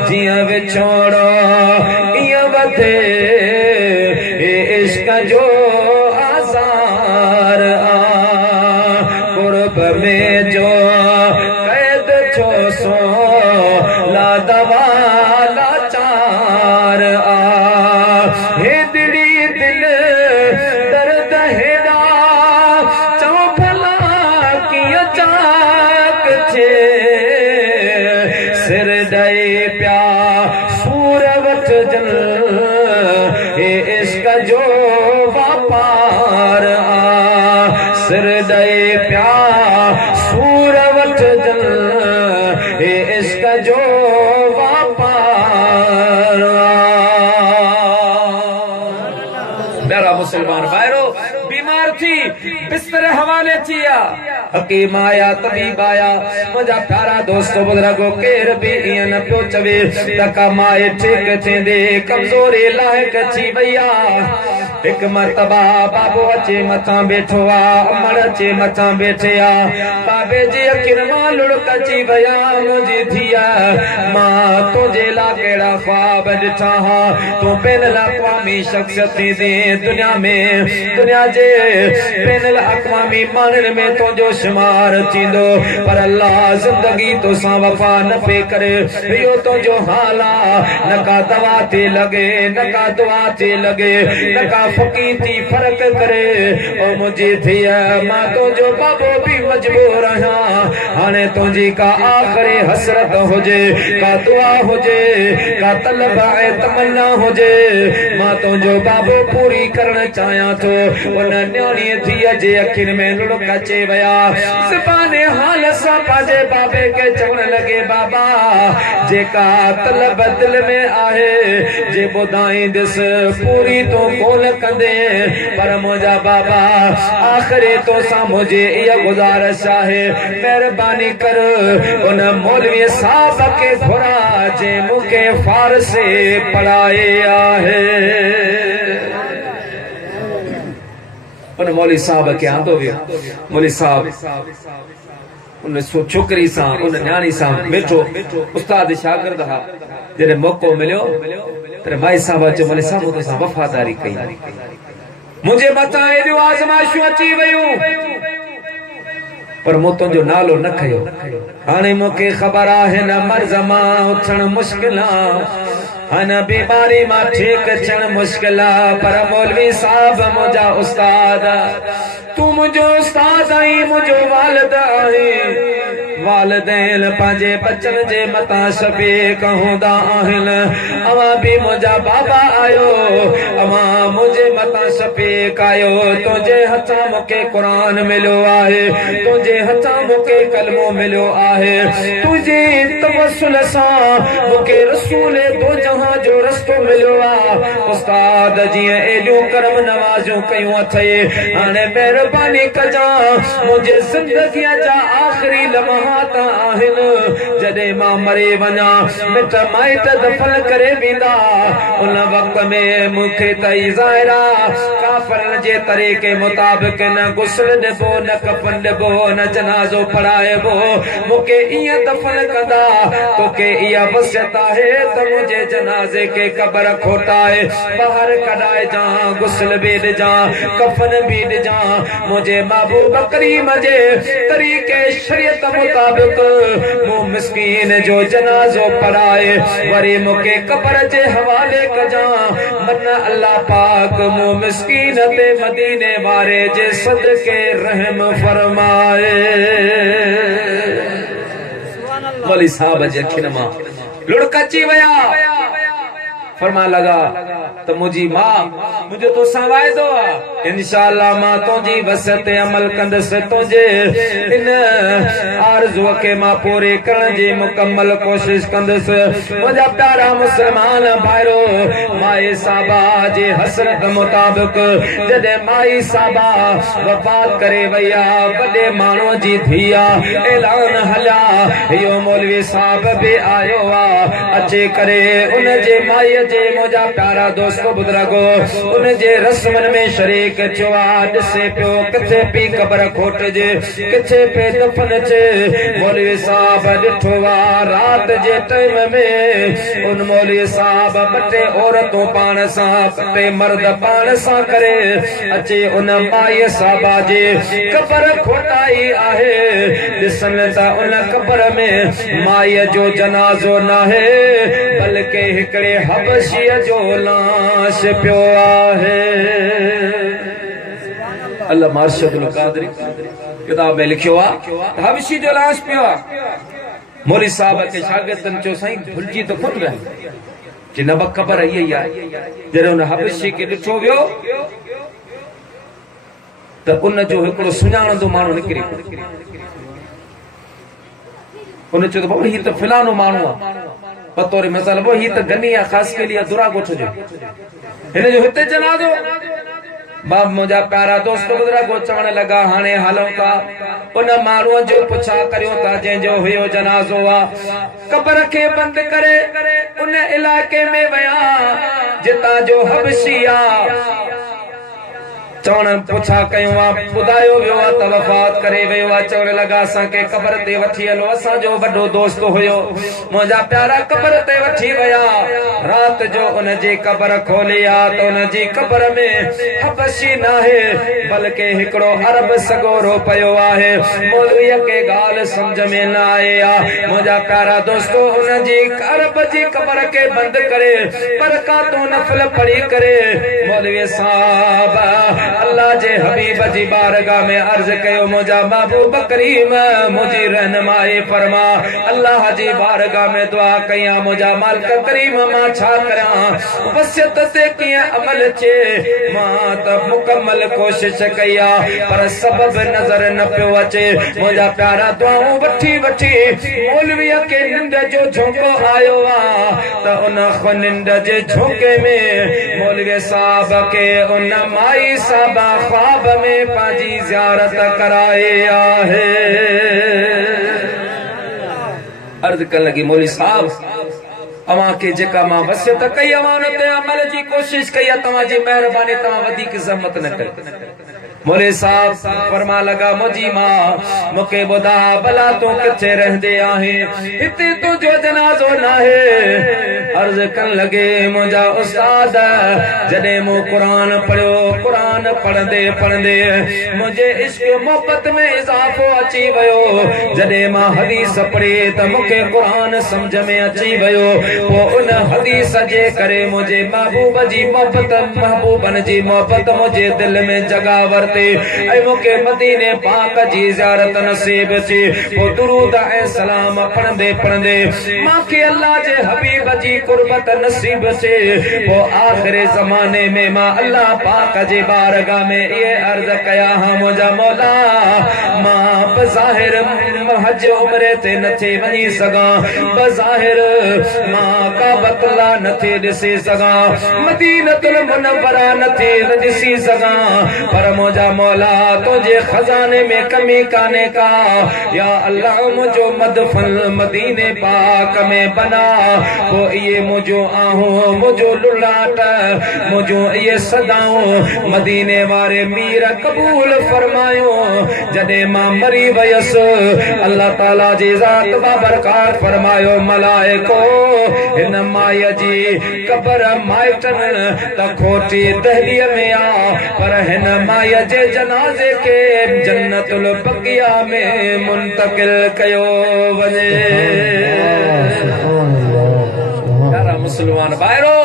जिया विछोड़ो इया वधे इश्क जो आज़ार आ कुर्ब में जो कैद छो सो ला दवा लाचार आ हे दिली दिल दर्द हेदा चो भला किया चाक छे सिर डे प्या सूर वठ जन हे इश्क जो वापार आ सिर डे प्या सूर वठ जन हे इश्क जो वापार मेरा मुसलमान भाइरो बीमार थी बिस्तर हवाले थिया हकीम आया तबीब आया मुझा प्यारा दोस्त बुजुर्गो केर भी इया न पियो चवे तका माए ठीक थींदे कमजोरी लायक थी भैया एक मरतबा बाबू अचे मथा बैठो आ अमर अचे मथा बैठे आ बाबे जी अखिन मां लुड़क अची भया मुझी थिया मां तुझे ला केड़ा ख्वाब ॾिठा हा तू बैनुल अक़वामी शख्सियत थींदी दुनिया में दुनिया जे बैनुल अक़वामी मानन में तुझो शुमार थींदो पर अल्लाह जिंदगी तो सा वफा न पे करे इहो तुझो हाल आ न का दवा ते लगे न का दुआ ते लगे न का फकीर थी फर्क करे ओ मुझे थिया मां तुझो बाबो भी मजबूर आहियां हाणे तुझी का आखिरी हसरत हुजे का दुआ हुजे का तलब ऐं तमन्ना हुजे मां तुझो बाबो पूरी करण चाहियां थो उन न्याणी धीअ जे अखियुनि में लुड़क अचे वया ज़बाने हाल सां पंहिंजे बाबे के चवण लगे बाबा जेका तलब दिल में आहे जे ॿुधाईंदस पूरी तो कोन कंदे पर मुझा बाबा आखिरी तो सा मुझे ये गुजारिश आहे मेहरबानी कर उन मौलवी साहब के घुरा जे मुके फारसी पढ़ाए आहे उन मौलवी साहब के आंदो वियो मौलवी साहब उन छोकरी सा उन न्याणी सा बैठो उस्ताद शागिर्द हा जरे मौको मिलियो तेरे भाई साहब अचो मौलवी साहब तो सा वफादारी कई मुझे मथा एडियो आज़माइशूं अची वयूं पर मूं तुंहिंजो नालो न खयो हाणे मूंखे ख़बर आहे न मर्ज़ मां उथण मुश्किल अन बीमारी मां ठीक थियण मुश्किल पर मौलवी साहब मुझा उस्ताद तू मुझो उस्ताद आई मुझो वालिद आई वालिदैन पंहिंजे बचन जे मथा शफीक हूंदा आहिनि अवां भी मुझा बाबा आयो अवां मुझे मथा शफीक आयो तुझे हथां मूंखे क़ुरान मिलियो आहे तुझे हथां मूंखे कलमो मिलियो आहे तुझे तवस्सुल सां मूंखे रसूल दो जहां जो रस्तो मिलियो आहे उस्ताद जीअं एॾियूं करम नवाज़ियूं कयूं अथई हाणे महिरबानी कजां मुंहिंजे ज़िंदगीअ जा आख़िरी लम्हा जॾहिं मां मरे वञा मिट माइट दफ़न करे वेंदा उन वक़्त में मूंखे त ज़ाहिरा काफरन जे तरीके मुताबिक न गुस्ल ॾिबो न कफन ॾिबो न जनाज़ो पढ़ाइबो मूंखे ईअं दफन कंदा तोखे इहा वसियत आहे त मुंहिंजे जनाज़े खे क़बर खोटाए ॿाहिरि कढाए जा गुस्ल बि ॾिजां कफन बि ॾिजां मुंहिंजे महबूब करीम जे तरीके शरीयत मुताबिक मूं मिस्कीन जो जनाज़ो पढ़ाए वरी मूंखे क़बर जे हवाले कजां मन अल्लाह पाक मूं मिस्कीन ते मदीने वारे जे सदके रहम फरमाए मौलवी साहब जे अखियुनि मां लुढ़क अची विया फरमा लगा तो मुझी मां मुझे तो वायदो आहे इंशाअल्लाह मां तुंहिंजी वसियत ते अमल कंदसि तुंहिंजे इन आरज़ूअ खे मां पूरी करण जी मुकम्मल कोशिश कंदसि मुंहिंजा प्यारा मुस्लमान भाइरो माई साहबा जे हसरत मुताबिक जॾहिं माई साहबा वफ़ात करे वई आहे वॾे माण्हूअ जी थी आहे ऐलान हलिया इहो मौलवी साहब बि आयो आहे अचे करे उन जे माईअ जे मुंहिंजा प्यारा दोस्त बुज़ुर्गो उन जे रस्मन में शरीक थियो आहे ॾिसे पियो किथे पई क़बर खोटजे किथे पे दफन चे मौलवी साहब ॾिठो आहे रात जे टाइम में उन मौलवी साहब ॿ टे औरतूं पाण सां ॿ टे मर्द पाण सां करे अचे उन माई साहबा जे क़बर खोटाई आहे ॾिसनि त उन क़बर में माईअ जो जनाज़ो नाहे बल्कि हिकिड़े हबशीअ जो लाश पियो आहे अल्लाह मार्शदुल कादरी किताब में लिखियो आहे हबशी जो लाश पियो आहे मौलवी साहब के शागिर्दनि चयो साईं भुलिजी तो कोन विया कि न ख़बर इहा ई आहे जॾहिं उन हबशी खे ॾिठो वियो त उन जो हिकिड़ो सुञाणंदो माण्हू निकिरी उन चयो त बाबा हीअ त फलानो माण्हू आहे बतौर मिसाल वो ही तो गनी या खास के लिए दुरा गोठ जो हिन जो हिते जनाज़ो बाब मुंहिंजा प्यारा दोस्त बुज़ुर्ग चवण लगा हाणे हलूं था उन माण्हूअ जो पुछा करियो था जंहिंजो हुयो जनाज़ो आहे क़बर खे बंदि करे उन इलाइक़े में विया जितां जो हबशी आहे चवण पुछा कयूं आहे ॿुधायो वियो आहे त वफ़ात करे वियो आहे चवण लॻा असांखे क़बर ते वठी हलो असांजो वॾो दोस्त हुयो मुंहिंजा प्यारा क़बर ते वठी विया रात जो उन जी क़बर खोली आहे त उन जी क़बर में हबशी नाहे बल्कि हिकिड़ो अरब सगोरो पियो आहे मौलवीअ खे ॻाल्हि सम्झ में न आहे मुंहिंजा प्यारा दोस्तो उन जी अरब जी क़बर खे बंदि करे बरकातूं नफ़ल पढ़ी करे मौलवी साहब अल्लाह जे हबीब जी बारगाह में अर्ज कयो मुंहिंजा महबूब करीम मुंहिंजी रहनुमाई फरमा अल्लाह जी बारगाह में दुआ कयां मुंहिंजा मालिक करीम मां छा करियां वसियत ते कीअं अमल चे मां त मुकम्मल कोशिश कई आहे पर सबब नज़र न पियो अचे मुंहिंजा प्यारा दुआऊं वठी वठी मौलवीअ खे निंड जो झोंको आयो आहे त उन निंड जे झोंके में मौलवी साहब खे उन माई साहबा ख्वाब में पंहिंजी ज़ियारत कराए आहे अर्ज़ करण लगी मौलवी साहब अवां खे जेका मां वसियत कई अवां ते अमल जी कोशिश कई आहे तव्हां जी महिरबानी तव्हां वधीक ज़हमत न कयो मौलवी साहब फरमा लगा मुंहिंजी मां मूंखे ॿुधा भला तूं किथे रहंदे आहीं हिते तुंहिंजो जनाज़ो नाहे अर्ज़ करण लगे मुंहिंजा उस्ताद जॾहिं मूं क़ुरान पढ़ियो क़ुरान पढ़ंदे पढ़ंदे मुंहिंजे इश्क मोहब्बत में इज़ाफ़ो अची वियो जॾहिं मां हदीस पढ़ी त मूंखे क़ुरान सम्झ में अची वियो पोइ उन हदीस जे करे मुंहिंजे महबूब जी मोहब्बत महबूबनि जी मोहब्बत मुंहिंजे दिलि में जॻह वरिती ऐं मूंखे मदीने पाक जी ज़ियारत नसीब थी पोइ दुरूद ऐं सलाम पढ़ंदे पढ़ंदे मूंखे अल्लाह जे हबीब जी कुर्बत नसीब थी पोइ आख़िरी ज़माने में मां अल्लाह पाक जे बारगाह में ये अर्ज़ कया हां मुंहिंजा मौला मां बज़ाहिर हज उमरे ते नथी वञी सघां बज़ाहिर मां काबतुल्ला नथी ॾिसी सघां मदीनतुल मुनव्वरा नथी ॾिसी सघां पर मुंहिंजा मौला तुंहिंजे खजाने में कमी काने का या अल्लाह मुझो मदफन मदीने पाक में बना वो ये ये मुझो आहूं मुझो लुलाट मुझो ये सदाऊं मदीने वारे मीर कबूल फरमायो जडे मां मरी वयस अल्लाह ताला जी जात बाबरकात फरमायो मलाइको इन माया जी कबर माइटन त खोटी दहलीअ में आ पर हिन माया जे जनाज़े के जन्नतुल बकिया में मुंतकिल कयो वञे प्यारा मुसलमान भाइरो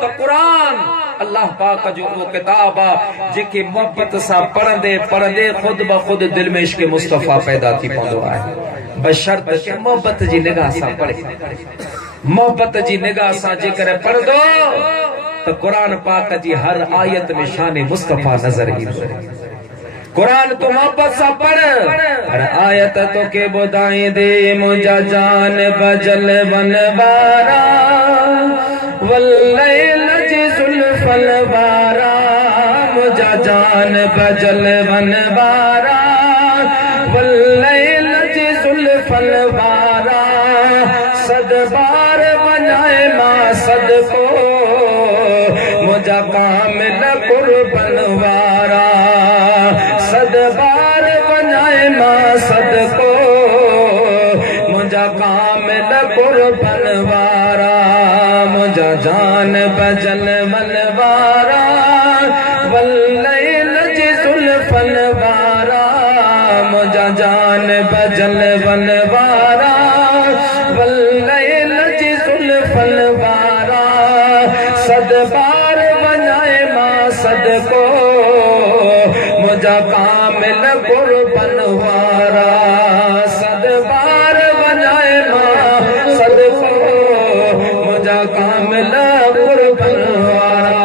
तो कुरान अल्लाह पाक जो वो किताब आ जेके मोहब्बत सा पढ़ंदे पढ़ंदे खुद ब खुद दिल में इश्क मुस्तफा पैदा थी पवंदो आहे बशर्त के मोहब्बत जी निगाह सा पढ़े मोहब्बत जी निगाह सा जेकर पढ़दो तो कुरान पाक जी हर आयत में शान मुस्तफा नजर ईंदो कुरान तो मोहब्बत सा पढ़ हर आयत तो के बुधाई दे मुझा जान बजल बनवारा वल्लैल जुल्फल वारा मुझा जान बजल बनवारा वल्लैल जुल्फल वारा सद बार बनाए मां सदको मुझा कामिल कुर्बन वारा सद बार बनाए मां सदको मुझा कामिल कुर्बन वारा मुझा जान बजल मनवारा वल्लैल जुल्फल वारा मुझा जान बजल बनवारा वल्लैल जुल्फल वारा सद बार बनाए मां सदको मुझा कामिल कुर्बन वारा सद बार बनाए मां सदको मुझा कामिल कुर्बन वारा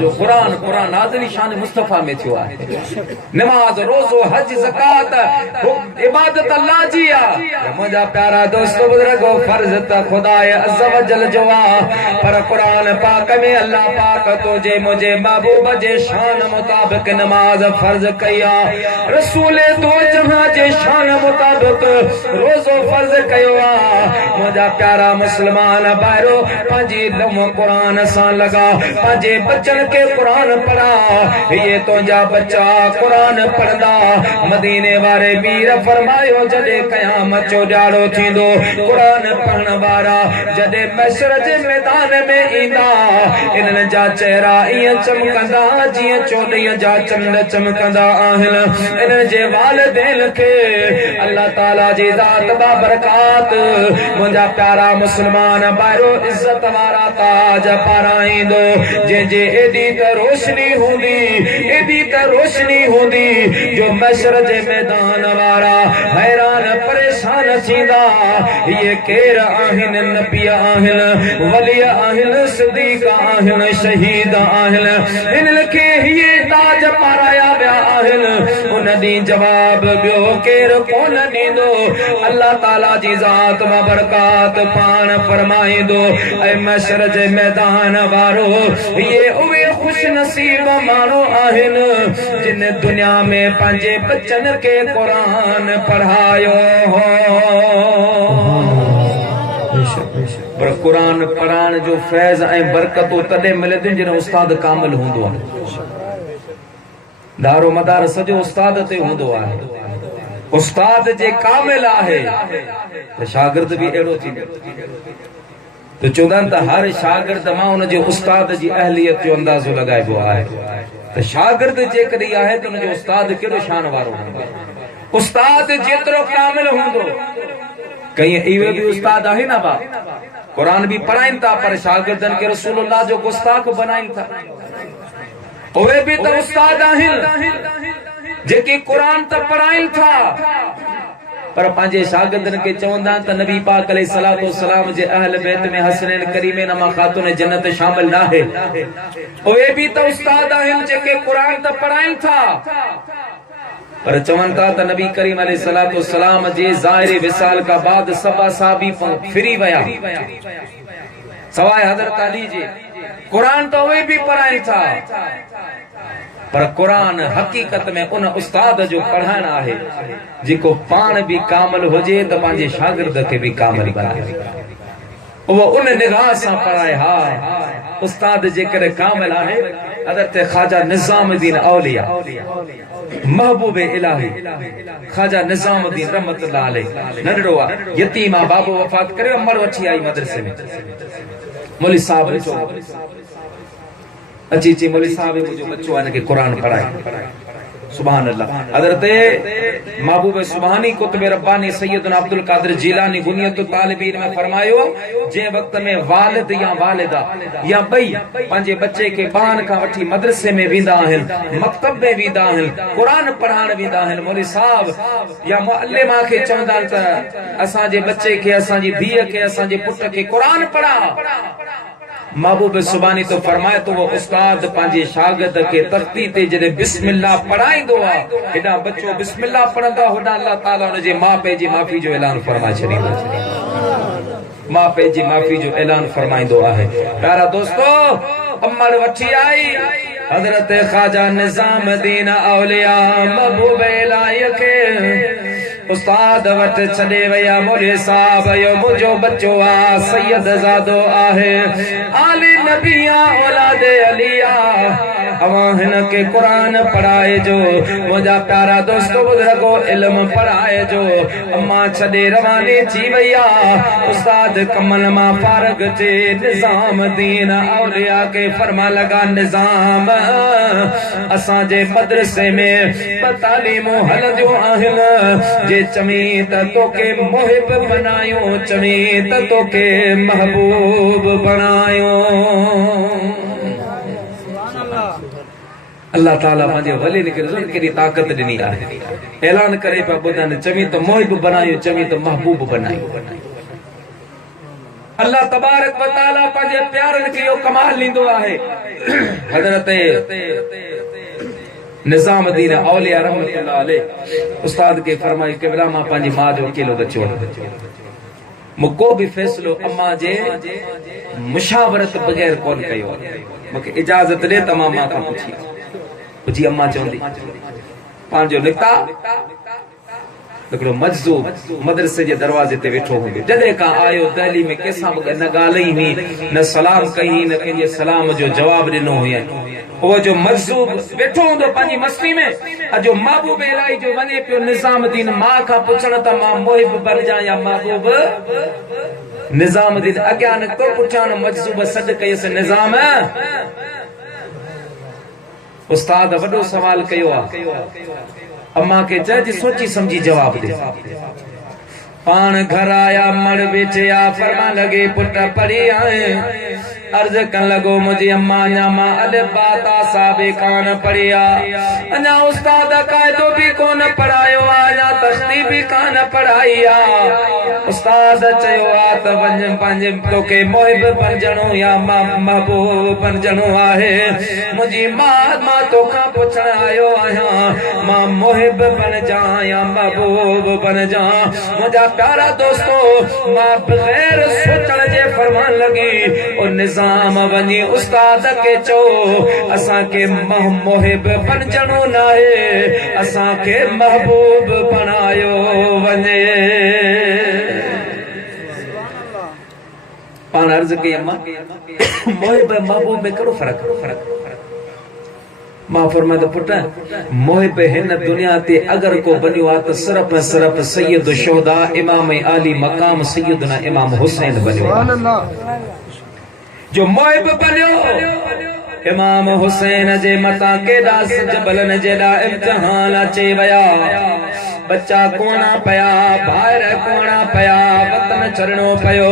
जो कुरान कुरान नाज़िल शान मुस्तफा में थियो आहे नमाज रोज़ो हज ज़कात इबादत अल्लाह जी आ मुझा प्यारा दोस्तों बुजुर्गो फर्ज त खुदा अज़्ज़ व जल जो आ पर कुरान पाक में अल्लाह पाक तो जे मुझे महबूब जे शान मुताबिक नमाज फर्ज कया रसूल तो जहां जे शान मुताबिक रोज़ो फर्ज कयो आ मुझा प्यारा मुसलमान भाइरो पांजी लम कुरान सा लगा पांजे बच्चन के कुरान पढ़ा ये तो जा बच्चा कुरान पढ़दा मदीने वारे मीर फरमायो जदे कयामत जो ॾाढो थींदो कुरान पढ़ण वारा जदे महशर जे मैदान में ईंदा इन्हनि जा चेहरा ईअं चमकंदा जीअं चोॾींहं जा चंड चमकंदा आहिनि इन्हनि जे वालिदैन खे अल्लाह ताला जी ज़ात बाबरकात मुंहिंजा प्यारा मुसलमान भाइरो इज़त वारा ताज पाराईंदो जे एडी त रोशनी हूंदी जो महशर जे मैदान वारा हैरान परेशान थींदा ये केर आहिनि नबी आहिनि वली आहिनि सिद्दीक़ आहिनि शहीद आहिनि इन्हनि खे ये ताज पाराया विया आहिनि उन ॾींहुं जवाब ॿियो केर कोन ॾींदो अल्लाह ताला जी ज़ात बरकात पाण फरमाईंदो ऐं महशर जे मैदान वारो ये उहे खुश नसीब माण्हू आहिनि जिन दुनिया में पंहिंजे बच्चन के कुरान पढ़ायो हो पर कुरान पढ़ाइण जो फैज़ ऐं बरकतूं तॾहिं मिले थियूं जॾहिं उस्ताद कामिल हूंदो आहे दारो मदार सॼो उस्ताद ते हूंदो आहे उस्ताद जे कामिल आहे त शागिर्द बि अहिड़ो थींदो तो चवंदा आहिनि त हर शागिर्द मां उन जे उस्ताद जी अहलियत जो अंदाज़ो लॻाइबो आहे त शागिर्द जेकॾहिं आहे त उन जो उस्ताद केॾो शान वारो हूंदो उस्ताद जेतिरो कामिल हूंदो कई इहे बि उस्ताद आहिनि ना बा कुरान भी पढ़ाइन था पर शागिर्दन के रसूलुल्लाह जो गुस्ताख बनाइन था ओए भी तो उस्ताद आहिन जेके कुरान त पढ़ाइन था पर पांजे शागिर्दन के चवंदा त नबी पाक अलैहि सलातो सलाम जे अहल बैत में हसनैन करीमैन मा खातून जन्नत शामिल ना है ओए भी तो उस्ताद आहिन जेके कुरान त पढ़ाइन था पर चवन था त नबी करीम अलैहि सलातो सलाम जे ज़ाहिर विसाल का बाद सबा साहबी फिरी वया सवाए हजरत अली जे कुरान तो वे भी पढ़ाइन था पर कुरान हकीकत में उन उस्ताद जो पढ़ाइण आहे जेको पाण भी कामिल हुजे त पंहिंजे शागिर्द खे भी कामिल बनाए वो उन निगाह सां पढ़ाए। हा उस्ताद जेकर कामिल आहे हज़रत ख्वाजा निज़ामुद्दीन औलिया महबूब इलाही ख्वाजा निज़ामुद्दीन रहमतुल्लाह अलैह नंढड़ो आहे यतीम आहे बाबो वफ़ात करे अमर वठी आई मदरसे में मौलवी साहब ने चयो अची मौलवी साहब मुंहिंजो बच्चो आहे इनखे कुरान पढ़ाए। सुभान अल्लाह। हज़रत महबूब सुभानी कुतुब रब्बानी सैयदना अब्दुल कादिर जीलानी बुनियत तालिबीन में फरमायो जे वक्त में वालिद या वालिदा या बई पंहिंजे बच्चे के बान का वठी मदरसे में वेंदा आहिनि मकतब में वेंदा आहिनि कुरान पढ़ाइण वेंदा आहिनि मौलवी साहब या मुअल्लिमा खे चवंदा त असांजे बच्चे खे असांजी धीअ खे असांजे पुट खे कुरान पढ़ा। महबूब सुबानी तो फरमाए तो वो उस्ताद पांजे शागिर्द के तख्ती ते जदे बिस्मिल्लाह पढ़ाईंदो आ हेडा बच्चो बिस्मिल्लाह पढ़ंदा होडा अल्लाह ताला उन जे मां पे जी माफी जो ऐलान फरमाए छडींदो मां पे जी माफी जो ऐलान फरमाईंदो आहे। प्यारा दोस्तो अमर वठी आई हजरत ख्वाजा निजामुद्दीन औलिया महबूब इलाही के उस्ताद वट छड़े वया मौलवी साहब यो मुझो बच्चो आ सैयद ज़ादो आहे आली नबिया औलाद अलिया अवाहन के कुरान पढ़ाए जो मुझा प्यारा दोस्तों बुजुर्गो इल्म पढ़ाए जो अम्मा छड़े रवानी थी वया उस्ताद कमल मा फारग थे निजामुद्दीन औलिया के फरमा लगा निजाम असा जे मदरसे में तालीम हलंदियो आहिनि जे चमी त तोके मुहिब बनायो चमी त तोके महबूब बनायो। अल्लाह ताला पंहिंजे वली निकिरे केॾी ताक़त ॾिनी आहे ऐलान करे पिया ॿुधनि चमी त मुहिब बनायो चमी त महबूब बनायो। अल्लाह तबारक व तआला पंहिंजे प्यारनि खे इहो कमाल ॾींदो आहे। हज़रत निजामुद्दीन औलिया रहमतुल्लाह अलैह उस्ताद के फरमाई कि बेला मां पंहिंजी मां जो अकेलो बच्चो मुको भी फैसलो अम्मा जे मुशावरत बगैर कोन कयो मूंखे इजाजत ॾे त मां मां खां पुछी अम्मा चवंदी पंहिंजो निकिता हिकिड़ो मजज़ूब मदरसे जे दरवाजे ते वेठो हूंदो जॾहिं खां आयो दहली में कंहिंसां न ॻाल्हाई हुई न सलाम कई न कंहिंजे सलाम जो जवाब ॾिनो हुई वो जो मजज़ूब वेठो हूंदो पंहिंजी मस्ती में अजो महबूब इलाही जो वञे पियो निजामुद्दीन मां खां पुछण त मां मुहिब बणिजां या महबूब निजामुद्दीन अॻियां निकितो पुठियां मजज़ूब सॾु कयुसि निज़ाम उस्ताद वॾो सवाल कयो आहे अम्मा के चए सोची समझी जवाब दे। पान घर आया मड़ बेचे आ फरमा लगे पुट पढ़ी आए अर्ज कन लगो मुझे अम्मा न्यामा अल बाता साबे कान पढ़िया अना उस्ताद कायदो भी कोन पढ़ायो आया तख्ती भी कान पढ़ाईया उस्ताद चयो आ त वंज पंज तोके मुहिब बणजणो या महबूब बणजणो आहे मुझी मां तोखां पुछण आयो आहियां मां मुहिब बणजा या महबूब बणजा। मुझा प्यारा दोस्तो मां बगैर सोचण जे फरमान लगी और निजाम वनी उस्ताद के चो असा के मुहिब बणजणो नाहे असा के महबूब बनायो वने। पान अर्ज के अम्मा मुहिब महबूब में कड़ो फर्क मां फरमाए तो पुट मुहिब हिन दुनिया ते अगर को बनियो आ त सिर्फ सैयद शुहदा इमाम आली मकाम सैयदना इमाम हुसैन बनियो जो मुहिब बनियो इमाम हुसैन जे मता केडा जबलन जेडा इम्तिहान अचे वया बच्चा कोना पया बाहर कोना पया वतन छड़नो पयो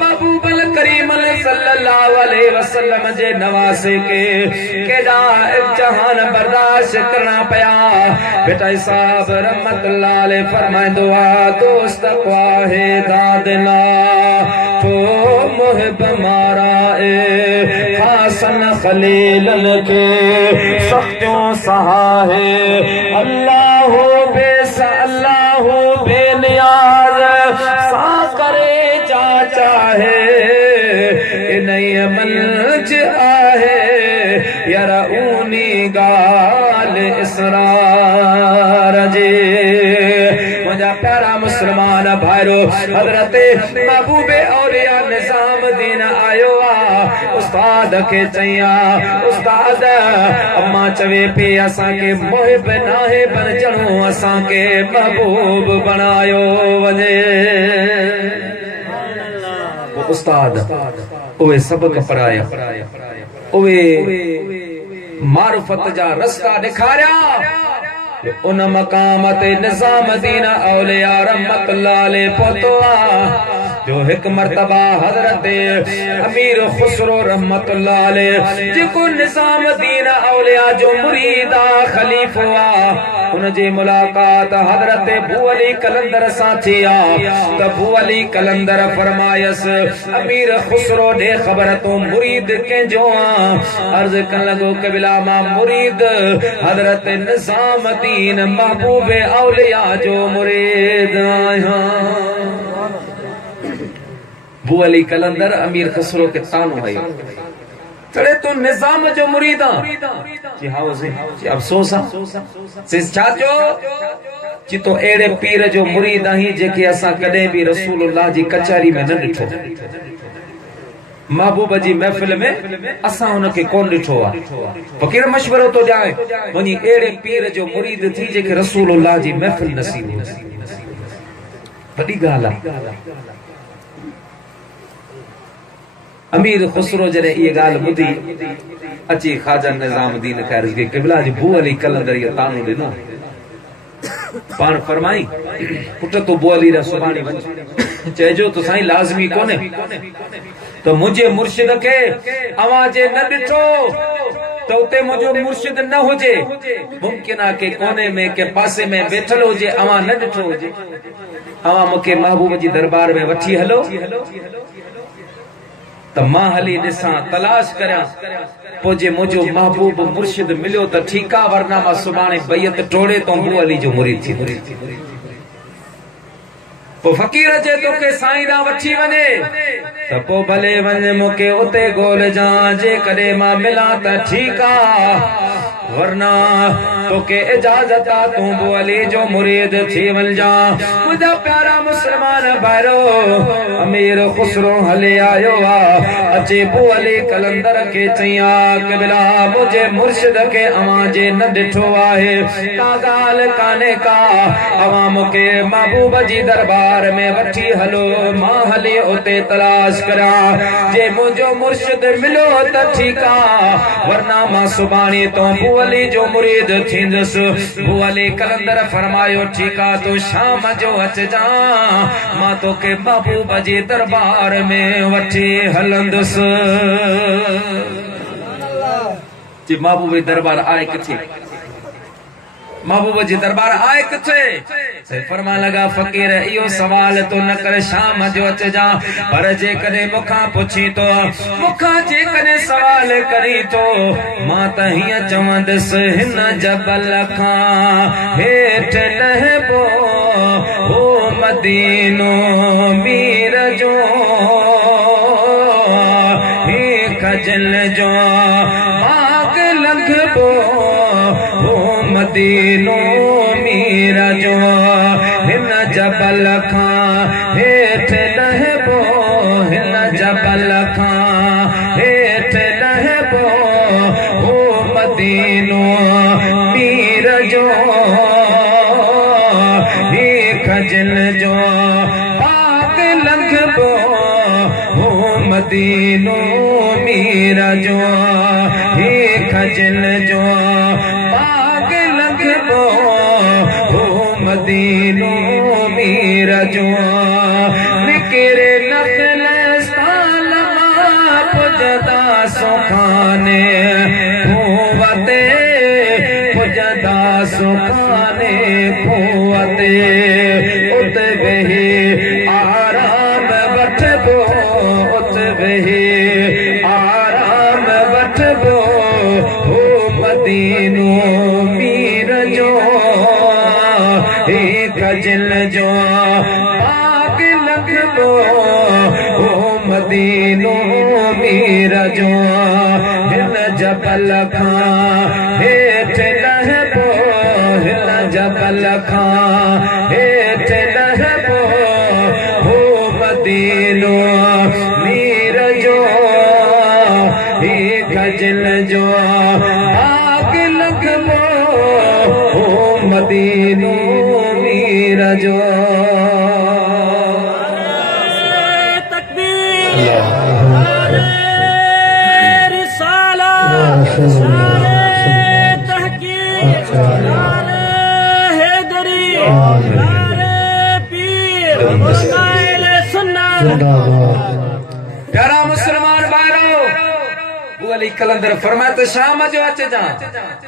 महबूब करीम सल्लल्लाहु अलैहि वसल्लम जे नवासे के केडा इम्तिहान बर्दाश्त करना पया। बेटा साहब रहमतुल्लाह अलैहि फरमाइंदो आ दोस्त क्वाहे दादला तो मुहिब मारा ए हासन खलीलन के सख्तों सहा है अल्लाह अल्लाह बेनियाज सा करे जा चाहे नहीं मंज आहे यार ऊनी गा भाइरो हजरत महबूबे औलिया निजामुद्दीन आयो उस्ताद के चया उस्ताद अम्मा चवे पे असा के मोहिब नाहे बणजणो असा के महबूब बनायो वने उस्ताद उहे सबक पढ़ाया उहे मारुफत जा रस्ता दिखारिया उन मकाम ते निजामुद्दीन औलिया रहमतुल्लाह अलैहि पहुतो जो एक मर्तबा हजरत अमीर खुसरो रहमतुल्लाह अलैहि जेको निजामुद्दीन औलिया जो मुरीद खलीफा उन जी मुलाकात हजरत बू अली कलंदर सां थी त बू अली कलंदर फरमायस अमीर खुसरो दे खबर तो मुरीद के जो अर्ज कन लगो कबिला मा मुरीद हजरत निजामुद्दीन महबूब औलिया जो मुरीद आया बू अली कलंदर अमीर खुसरो के तानो है चले तू निजाम जो मुरीदा जी हाउ से अफसोस से चाचो जी तो एड़े पीर जो मुरीद ही जेके असा कदे भी रसूलुल्लाह जी कचहरी में न डिठो महबूब जी महफिल में असा उनके कोन डिठो आ फकीर मशवरो तो जाए वनी एड़े पीर जो मुरीद थी जेके रसूलुल्लाह जी महफिल नसीब हो बड़ी गाला अमीर खुसरो जरे ये गाल बुधी अची ख्वाजा निजामुद्दीन खैर के क़िबला जी बू अली कलंदर ये तानो दिनो पान फरमाई पुट तो बू अली रा सुभानी वच चेजो तो साईं लाजमी कोने तो मुझे मुर्शिद के आवाजे न दिठो तो उते मुझो मुर्शिद न होजे मुमकिन आ के कोने में के पासे में बैठल होजे आवा न दिठो होजे आवा मके महबूब जी दरबार में वठी हलो त मां हली दिसा तलाश करया पोजे मुझो महबूब मुर्शिद मिलियो त ठीका वरना मां सुबाने बैयत टोड़े तो बू अली जो मुरीद थी पो फकीर जे तो के साईं दा वठी वने त पो भले वन मुके उते गोल जा जे करे मां मिला त ठीका वरना तो के इजाजत तू बू अली जो मुरीद थी वल जा मुझा प्यारा मुसलमान भाइरो अमीर खुसरो हले आयो अचे बू अली कलंदर के चया क़िबला मुझे मुर्शिद के आवाजे न दिठो आहे का गाल काने का अवाम के महबूब जी दरबार में वठी हलो मां हली उते तलाश करा जे मुझो मुर्शिद मिलो त ठीका वरना मां सुबानी तो बू अली जो मुरीद थींदस बू अली कलंदर फरमायो ठीका तो शाम जो अच जा मां तो के महबूब जी दरबार में वठी हलंदस जी महबूब जी दरबार आए किथे महबूब जी दरबार आए किथे से फरमा लगा फकीर इयो सवाल तो न कर शाम जो अच जा पर जे कने मुखा पुछी तो मुखा जे कने सवाल करी तो मां त हिया चवंदस हिन जबल खां हेठ लहबो ओ मदीनो मीर जो हे खजल जो माग लंघबो ओ मदीनो मीर जो हिन जबल खां हेठ लहबो हिन जबल खां हेठ लहबो ओ मदीनो मीर जो हे खजल जो पाक लंघबो ओ मदीनो मीर जो हे खजल जो पाक लंघबो ओ मदीनो मीर जो निकरे नखलस्तान मां पुजदा सुखाने खुवते पुजदा सुखाने खुवते उत वेही आराम वठबो उत वेही आराम वठबो ओ मदीनो मीर जो हे खजल जो पाक लंघबो ओ मदीनो मीर जो हिन जबल खां हेठ लहबो हिन जबल खां हेठ लहबो रिसाला तहकीक हैदरी पीर सुन्नत। प्यारा मुसलमान भाइयों, वो अली कलंदर फरमाते शाम जो अच जा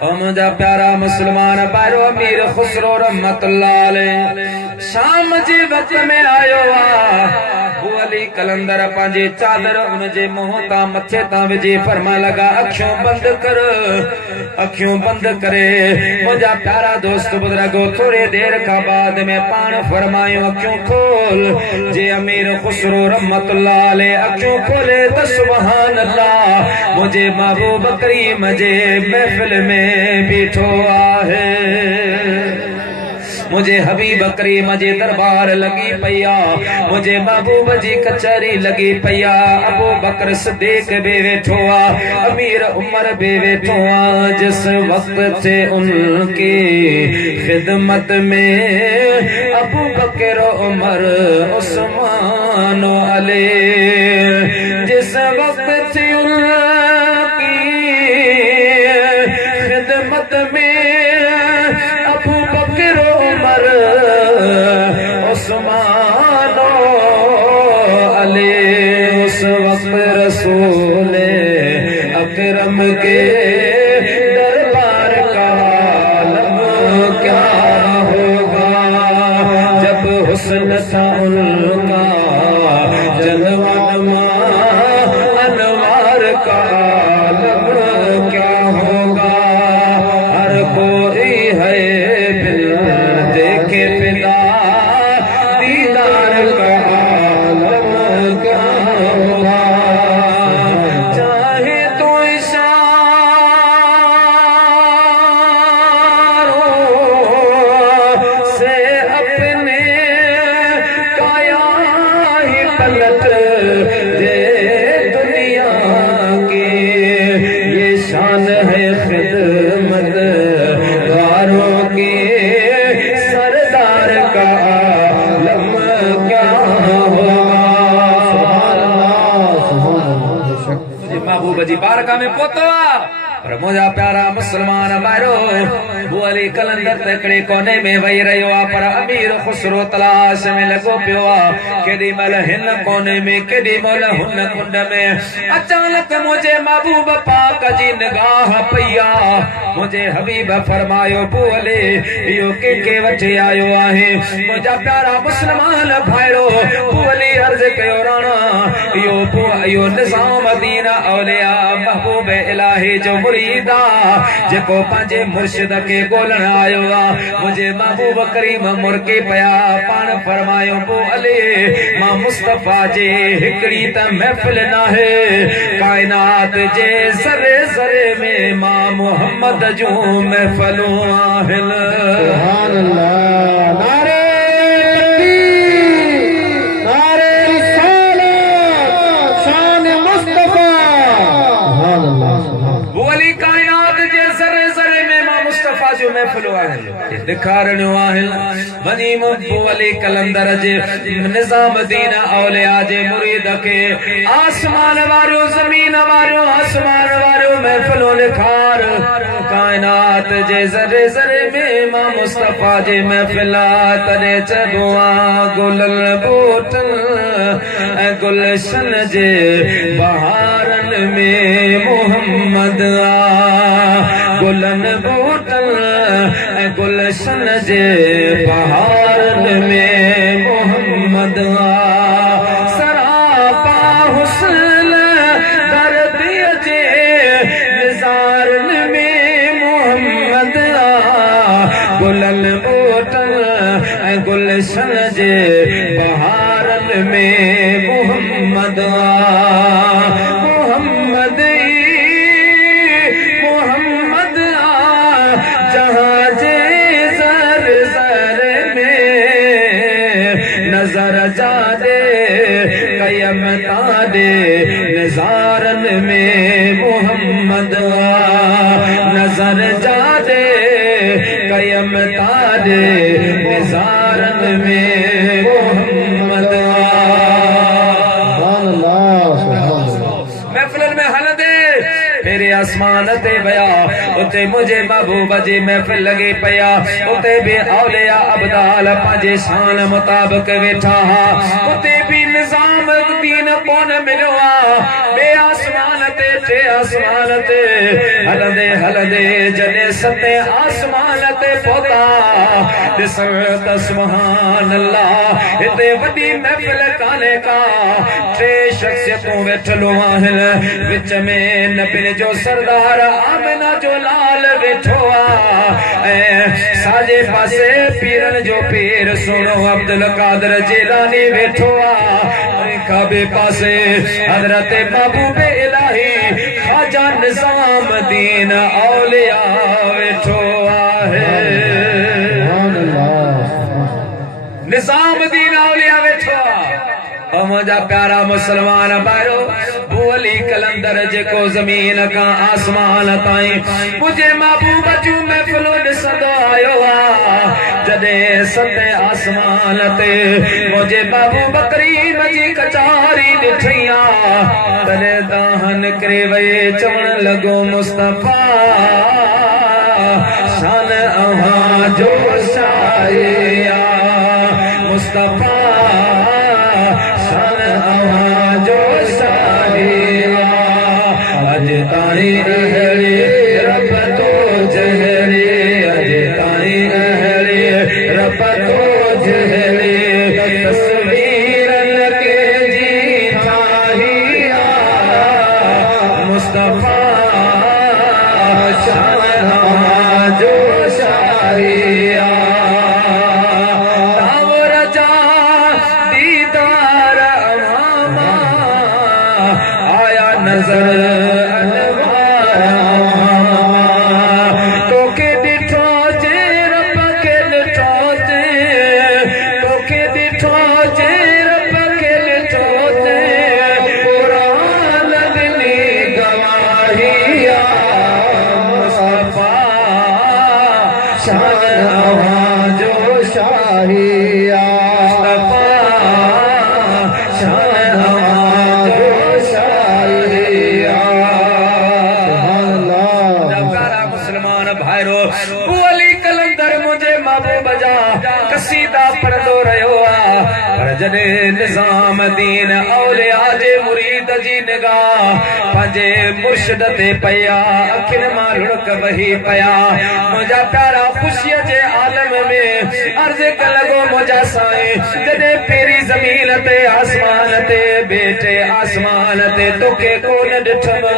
ओ मुंहिंजा प्यारा मुसलमान भाइयों, अमीर खुसरो रहमतुल्लाह अलैह शाम जे वक्त में आयो आ। वो अली कलंदर पंहिंजे चादर उनजे मुंह तां मथे तां विझी फरमा लगा अखियों बंद कर, अखियों बंद करे। मुंहिंजा प्यारा दोस्त बुजुर्गो थोड़ी देर का बाद में पान फरमायो अखियों खोल। जे अमीर खुसरो रहमतुल्लाह अलैह अखियों खोले तो सुभान अल्लाह, मुझे महबूब करीम जे महफिल में बीठो आहे, मुझे हबीब करीम जे दरबार लगी पैया, मुझे महबूब जी कचहरी लगी पैया। अबू बकर सिद्दीक बे वेठो आ, अमीर उमर बे वेठो आ। जिस वक्त से उनकी खिदमत में अबू बकर उमर उस्मान अली, जिस वक्त से उनकी खिदमत में अबू बकर उमर उस्मान अली, उस वक्त रसूल अकरम के दरबार का आलम क्या होगा। जब हुस्न था उनका जलवा नमा अनवार का आलम क्या होगा। हर कोई है बिन देखे पिला दीदार का आलम क्या होगा। चाहे तो इशारों से अपने काया ही पलट दे दुनिया की, ये शान है खिदमत गारों की, सरदार का आलम क्या होगा। महबूब जी बारका में पोतवा पर मुझा प्यारा मुसलमान भाइरो, वो अली कलंदर तकड़े कोने में वही रहियो आ, पर अमीर खुसरो तलाश में लगो पियो आ। केडी मल हिन कोने में केडी मल हुन कुंड में, अचानक मुझे महबूब पाक जी निगाह पईया। मुझे हबीब फरमायो बू अली यो के वठे आयो आहे। मुझा प्यारा मुसलमान भाइरो, बू अली अर्ज कयो राणा यो निजाम दीन औलिया महबूब इलाही जो मुरीदा जेको पंहिंजे मुर्शिद के गोलण आयो आ। मुझे महबूब करीम मुर्के पया पान फरमायो बू अली मां मुस्तफा जे हिकड़ी त महफिल नाहे, कायनात जे ज़रे ज़रे में मां मोहम्मद जूं महफिलूं आहिन। सुभान अल्लाह। नारे तकबीर, नारे रिसालत, शान मुस्तफा। सुभान अल्लाह, सुभान। वो अली कायनात जे ज़रे ज़रे में मां मुस्तफा जो महफिलूं आहिन, दिखारणियूं आहिन। वनी वो अली कलंदर जे निजाम दीन औलिया जे मुरीद के आसमान वारियो ज़मीन वारियो आसमान वारियो महफिलों लिखार, कायनात जे ज़रे ज़रे में मां मुस्तफा जे महफिला तने चबुआ गुलल बूटन गुलशन जे बहारन में मोहम्मद आ। गुलन बूटन गुलशन जे बहारन में मोहम्मद आ। सरापा हुस्न दर्दिय जे निज़ारन में मोहम्मद आ। गुलन बूटन गुलशन जे बहारन में मोहम्मद आ। मोहम्मद मोहम्मद आ जहां जे ज़र ज़र में नजर जा दे कयम तादे नजारन में मोहम्मद आ। नजर जा दे कयम तादे नजारन में मोहम्मद आ। सुभान अल्लाह। फिर आसमान ते वया उते मुझे महबूब जी महफिल लगे पया उते भी औलिया अब्दाल पंजे शान मुताबिक वेठा उते भी निजाम दीन कौन मिलो बे आसमान ते आसमान ते हलंदे हलंदे जने सते आसमान ते पहुता दिसत सुभान अल्लाह इते वडी महफिल काने का टे शख्सियतों वेठलो आहिन विच में नबी जो सरदार आमिना जो लाल वेठो साजे पासे पीरन जो पीर सुनो अब्दुल कादर जिलानी वेठो खबे पासे हजरत महबूब इलाही ख्वाजा निजामुद्दीन औलिया वेठो है निजामुद्दीन औलिया वेठो मुझा प्यारा मुसलमान भाइयो बोली कलंदर जेको जमीन का आसमान ताईं मुझे महबूब जू महफिलो ॾिसंदो आयो जॾे सते आसमान ते मुझे महबूब करीम जी कचारी ॾिठी तॾे दाहन करे वई चवण लॻो मुस्तफा शान अव्हां जो शाइया मुस्तफा निजामुद्दीन औलिया जे मुरीद जी निगाह पंजे मुर्शिद ते पया अखिन मां लुढ़क वही पया मुझा प्यारा खुशी जे आलम में अर्ज कर लगो मुझा साईं जदे पेरी जमीन ते आसमान ते बेटे आसमान ते तोखे कोन ॾिठम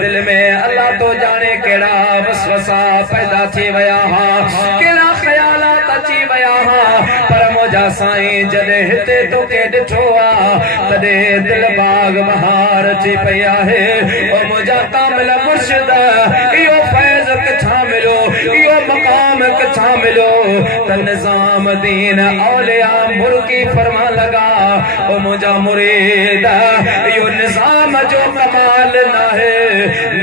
दिल में अल्लाह तो जाने केड़ा वसवसा पैदा थी वया केड़ा ख्यालात अची वया पर मुझा साईं जदे हिते तोखे ॾिठो तॾे दिल बाग बहार अची पई आहे ओ मुझा कामिल मुर्शिद इहो फैज़ किथां मिलो इहो मकाम किथां मिलो त निजामुद्दीन औलिया मुर्की फरमा लगा ओ मुझा मुरीद इहो निजाम जो कमाल नाहे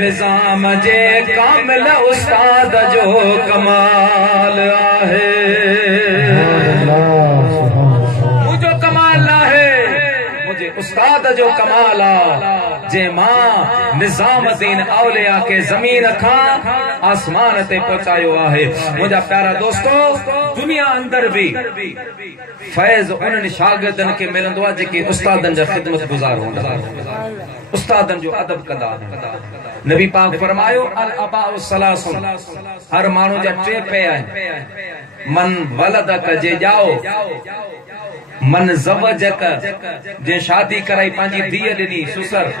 निजाम जे कामिल उस्ताद जो कमाल आहे उस्ताद जो कमाल जे मां निजामुद्दीन औलिया के जमीन खां आसमान ते पहुंचायो आहे मुझा प्यारा दोस्तो दुनिया अंदर भी फैज उन शागिर्दन के मिलंदो आहे जेके उस्तादन जा खिदमत गुजार हूंदा उस्तादन जो अदब कंदा नबी पाक फरमायो अल अबाउ सलासुन हर माण्हू जा टे पे आहिनि मन वलदक जे जाओ मन ज़वजक जे शादी कराई पांजी धीअ ॾिनी सुसर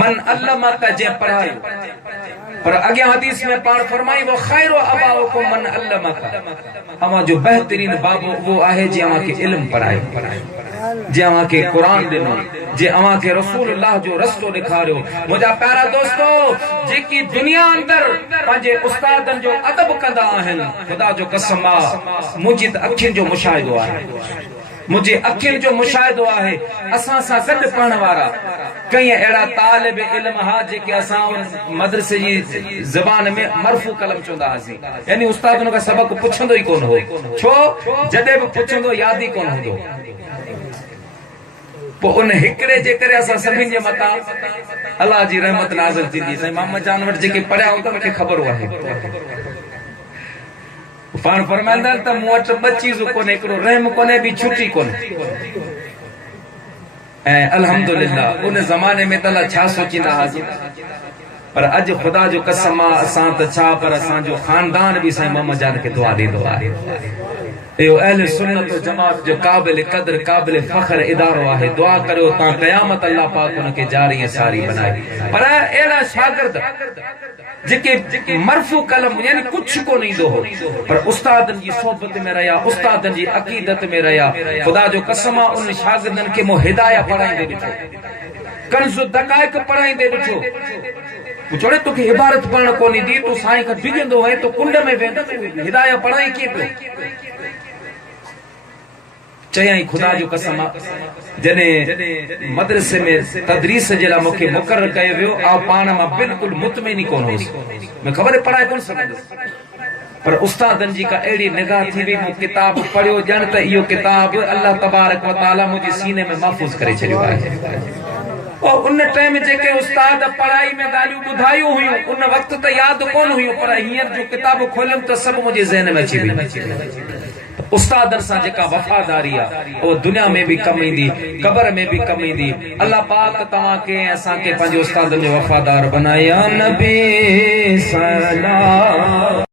मन अल्लमक जे पढ़ाई पर अॻियां हदीस में पाण फरमाई वो खैरो अबाओ को मन अल्लमक अमा जो बेहतरीन बाबो वो आहे जे अमा के इल्म पढ़ाई जे अमा के कुरान ॾिनो जे अमा के रसूलुल्लाह जो रस्तो ॾेखारियो मुंहिंजा प्यारा दोस्तो जेकी दुनिया अंदर पंहिंजे उस्तादन जो अदब कंदा आहिनि खुदा जो कसम आहे मुंहिंजी त अखियुनि जो मुशाहिदो आहे मुझे अखियुनि जो मुशाहिदो आहे असां सां गॾु पढ़ण वारा कई अहिड़ा तालिब इल्म हा जेके असां मदरसे जी ज़बान में मरफू कलम चवंदा हुआसीं यानी उस्ताद उन खां सबक पुछंदो ई कोन हो छो जॾहिं बि पुछंदो यादि ई कोन हूंदो पो उन हिकड़े जे करे असां सभिनि जे मथां अल्लाह जी रहमत नाज़िल थींदी। साईं मोहम्मद जान वटि जेके पढ़िया हूंदा मूंखे ख़बर आहे पाण फरमाईंदा त मूं वटि ॿ चीज़ूं कोन्हे, हिकिड़ो रहम कोन्हे, ॿी छुटी कोन्हे। ऐं अल्हम्दुलिल्लाह उन ज़माने में त अल्लाह छा सोचींदा हुआसीं, पर अॼु ख़ुदा जो कसम आहे असां त छा, पर असांजो ख़ानदान बि साईं मोहम्मद जान खे दुआ ॾींदो आहे। इहो अहले सुन्नत व जमात जो क़ाबिल क़दर क़ाबिल फ़ख्र इदारो आहे। दुआ करियो तां क़यामत अल्लाह पाक उनखे जारी ऐं सारी बनाए। पर अहिड़ा शागिर्द जेके मरफू कलम यानी कुछ कोन ईंदो हो, पर उस्तादनि जी सोबत में रहिया, उस्तादनि जी अक़ीदत में रहिया। ख़ुदा जो कसम आहे उन शागिर्दनि खे मूं हिदायत पढ़ाईंदे ॾिठो, कंज़ दक़ाइक़ पढ़ाईंदे ॾिठो। चोड़े तोखे इबारत पढ़ण कोन ईंदी, तूं साईं खां डिॼंदो वएं तो कुंड में वेंदो, हिदायत पढ़ाई कीअं पियो? चयई ख़ुदा जो कसम जॾहिं मदरसे में तदरीस जे लाइ मूंखे मुक़ररु कयो वियो, आ पाण मां बिल्कुलु मुतमिन ई कोन हुयुसि, मूंखे ख़बर पढ़ाए कोन सघंदुसि। पर उस्तादनि जी का अहिड़ी निगाह थी वई, मूं किताब पढ़ियो, ॼण त इहो किताब अल्लाह तबारक व तआला मुंहिंजे सीने में महफ़ूज़ करे छॾियो आहे। और उन टाइम जेके उस्ताद पढ़ाई में ॻाल्हियूं ॿुधायूं हुयूं उन वक़्तु त यादि कोन हुयूं, पर हींअर जो किताब खोलियमि त सभु मुंहिंजे ज़हन में अची वई। उस्तादनि सां जेका वफ़ादारी आहे उहा दुनिया में बि कमु ईंदी, क़बर में बि कमु ईंदी। अल्लाह पाक तव्हांखे ऐं असांखे पंहिंजे उस्तादनि जो वफ़ादार बनाए। या नबी सलाम।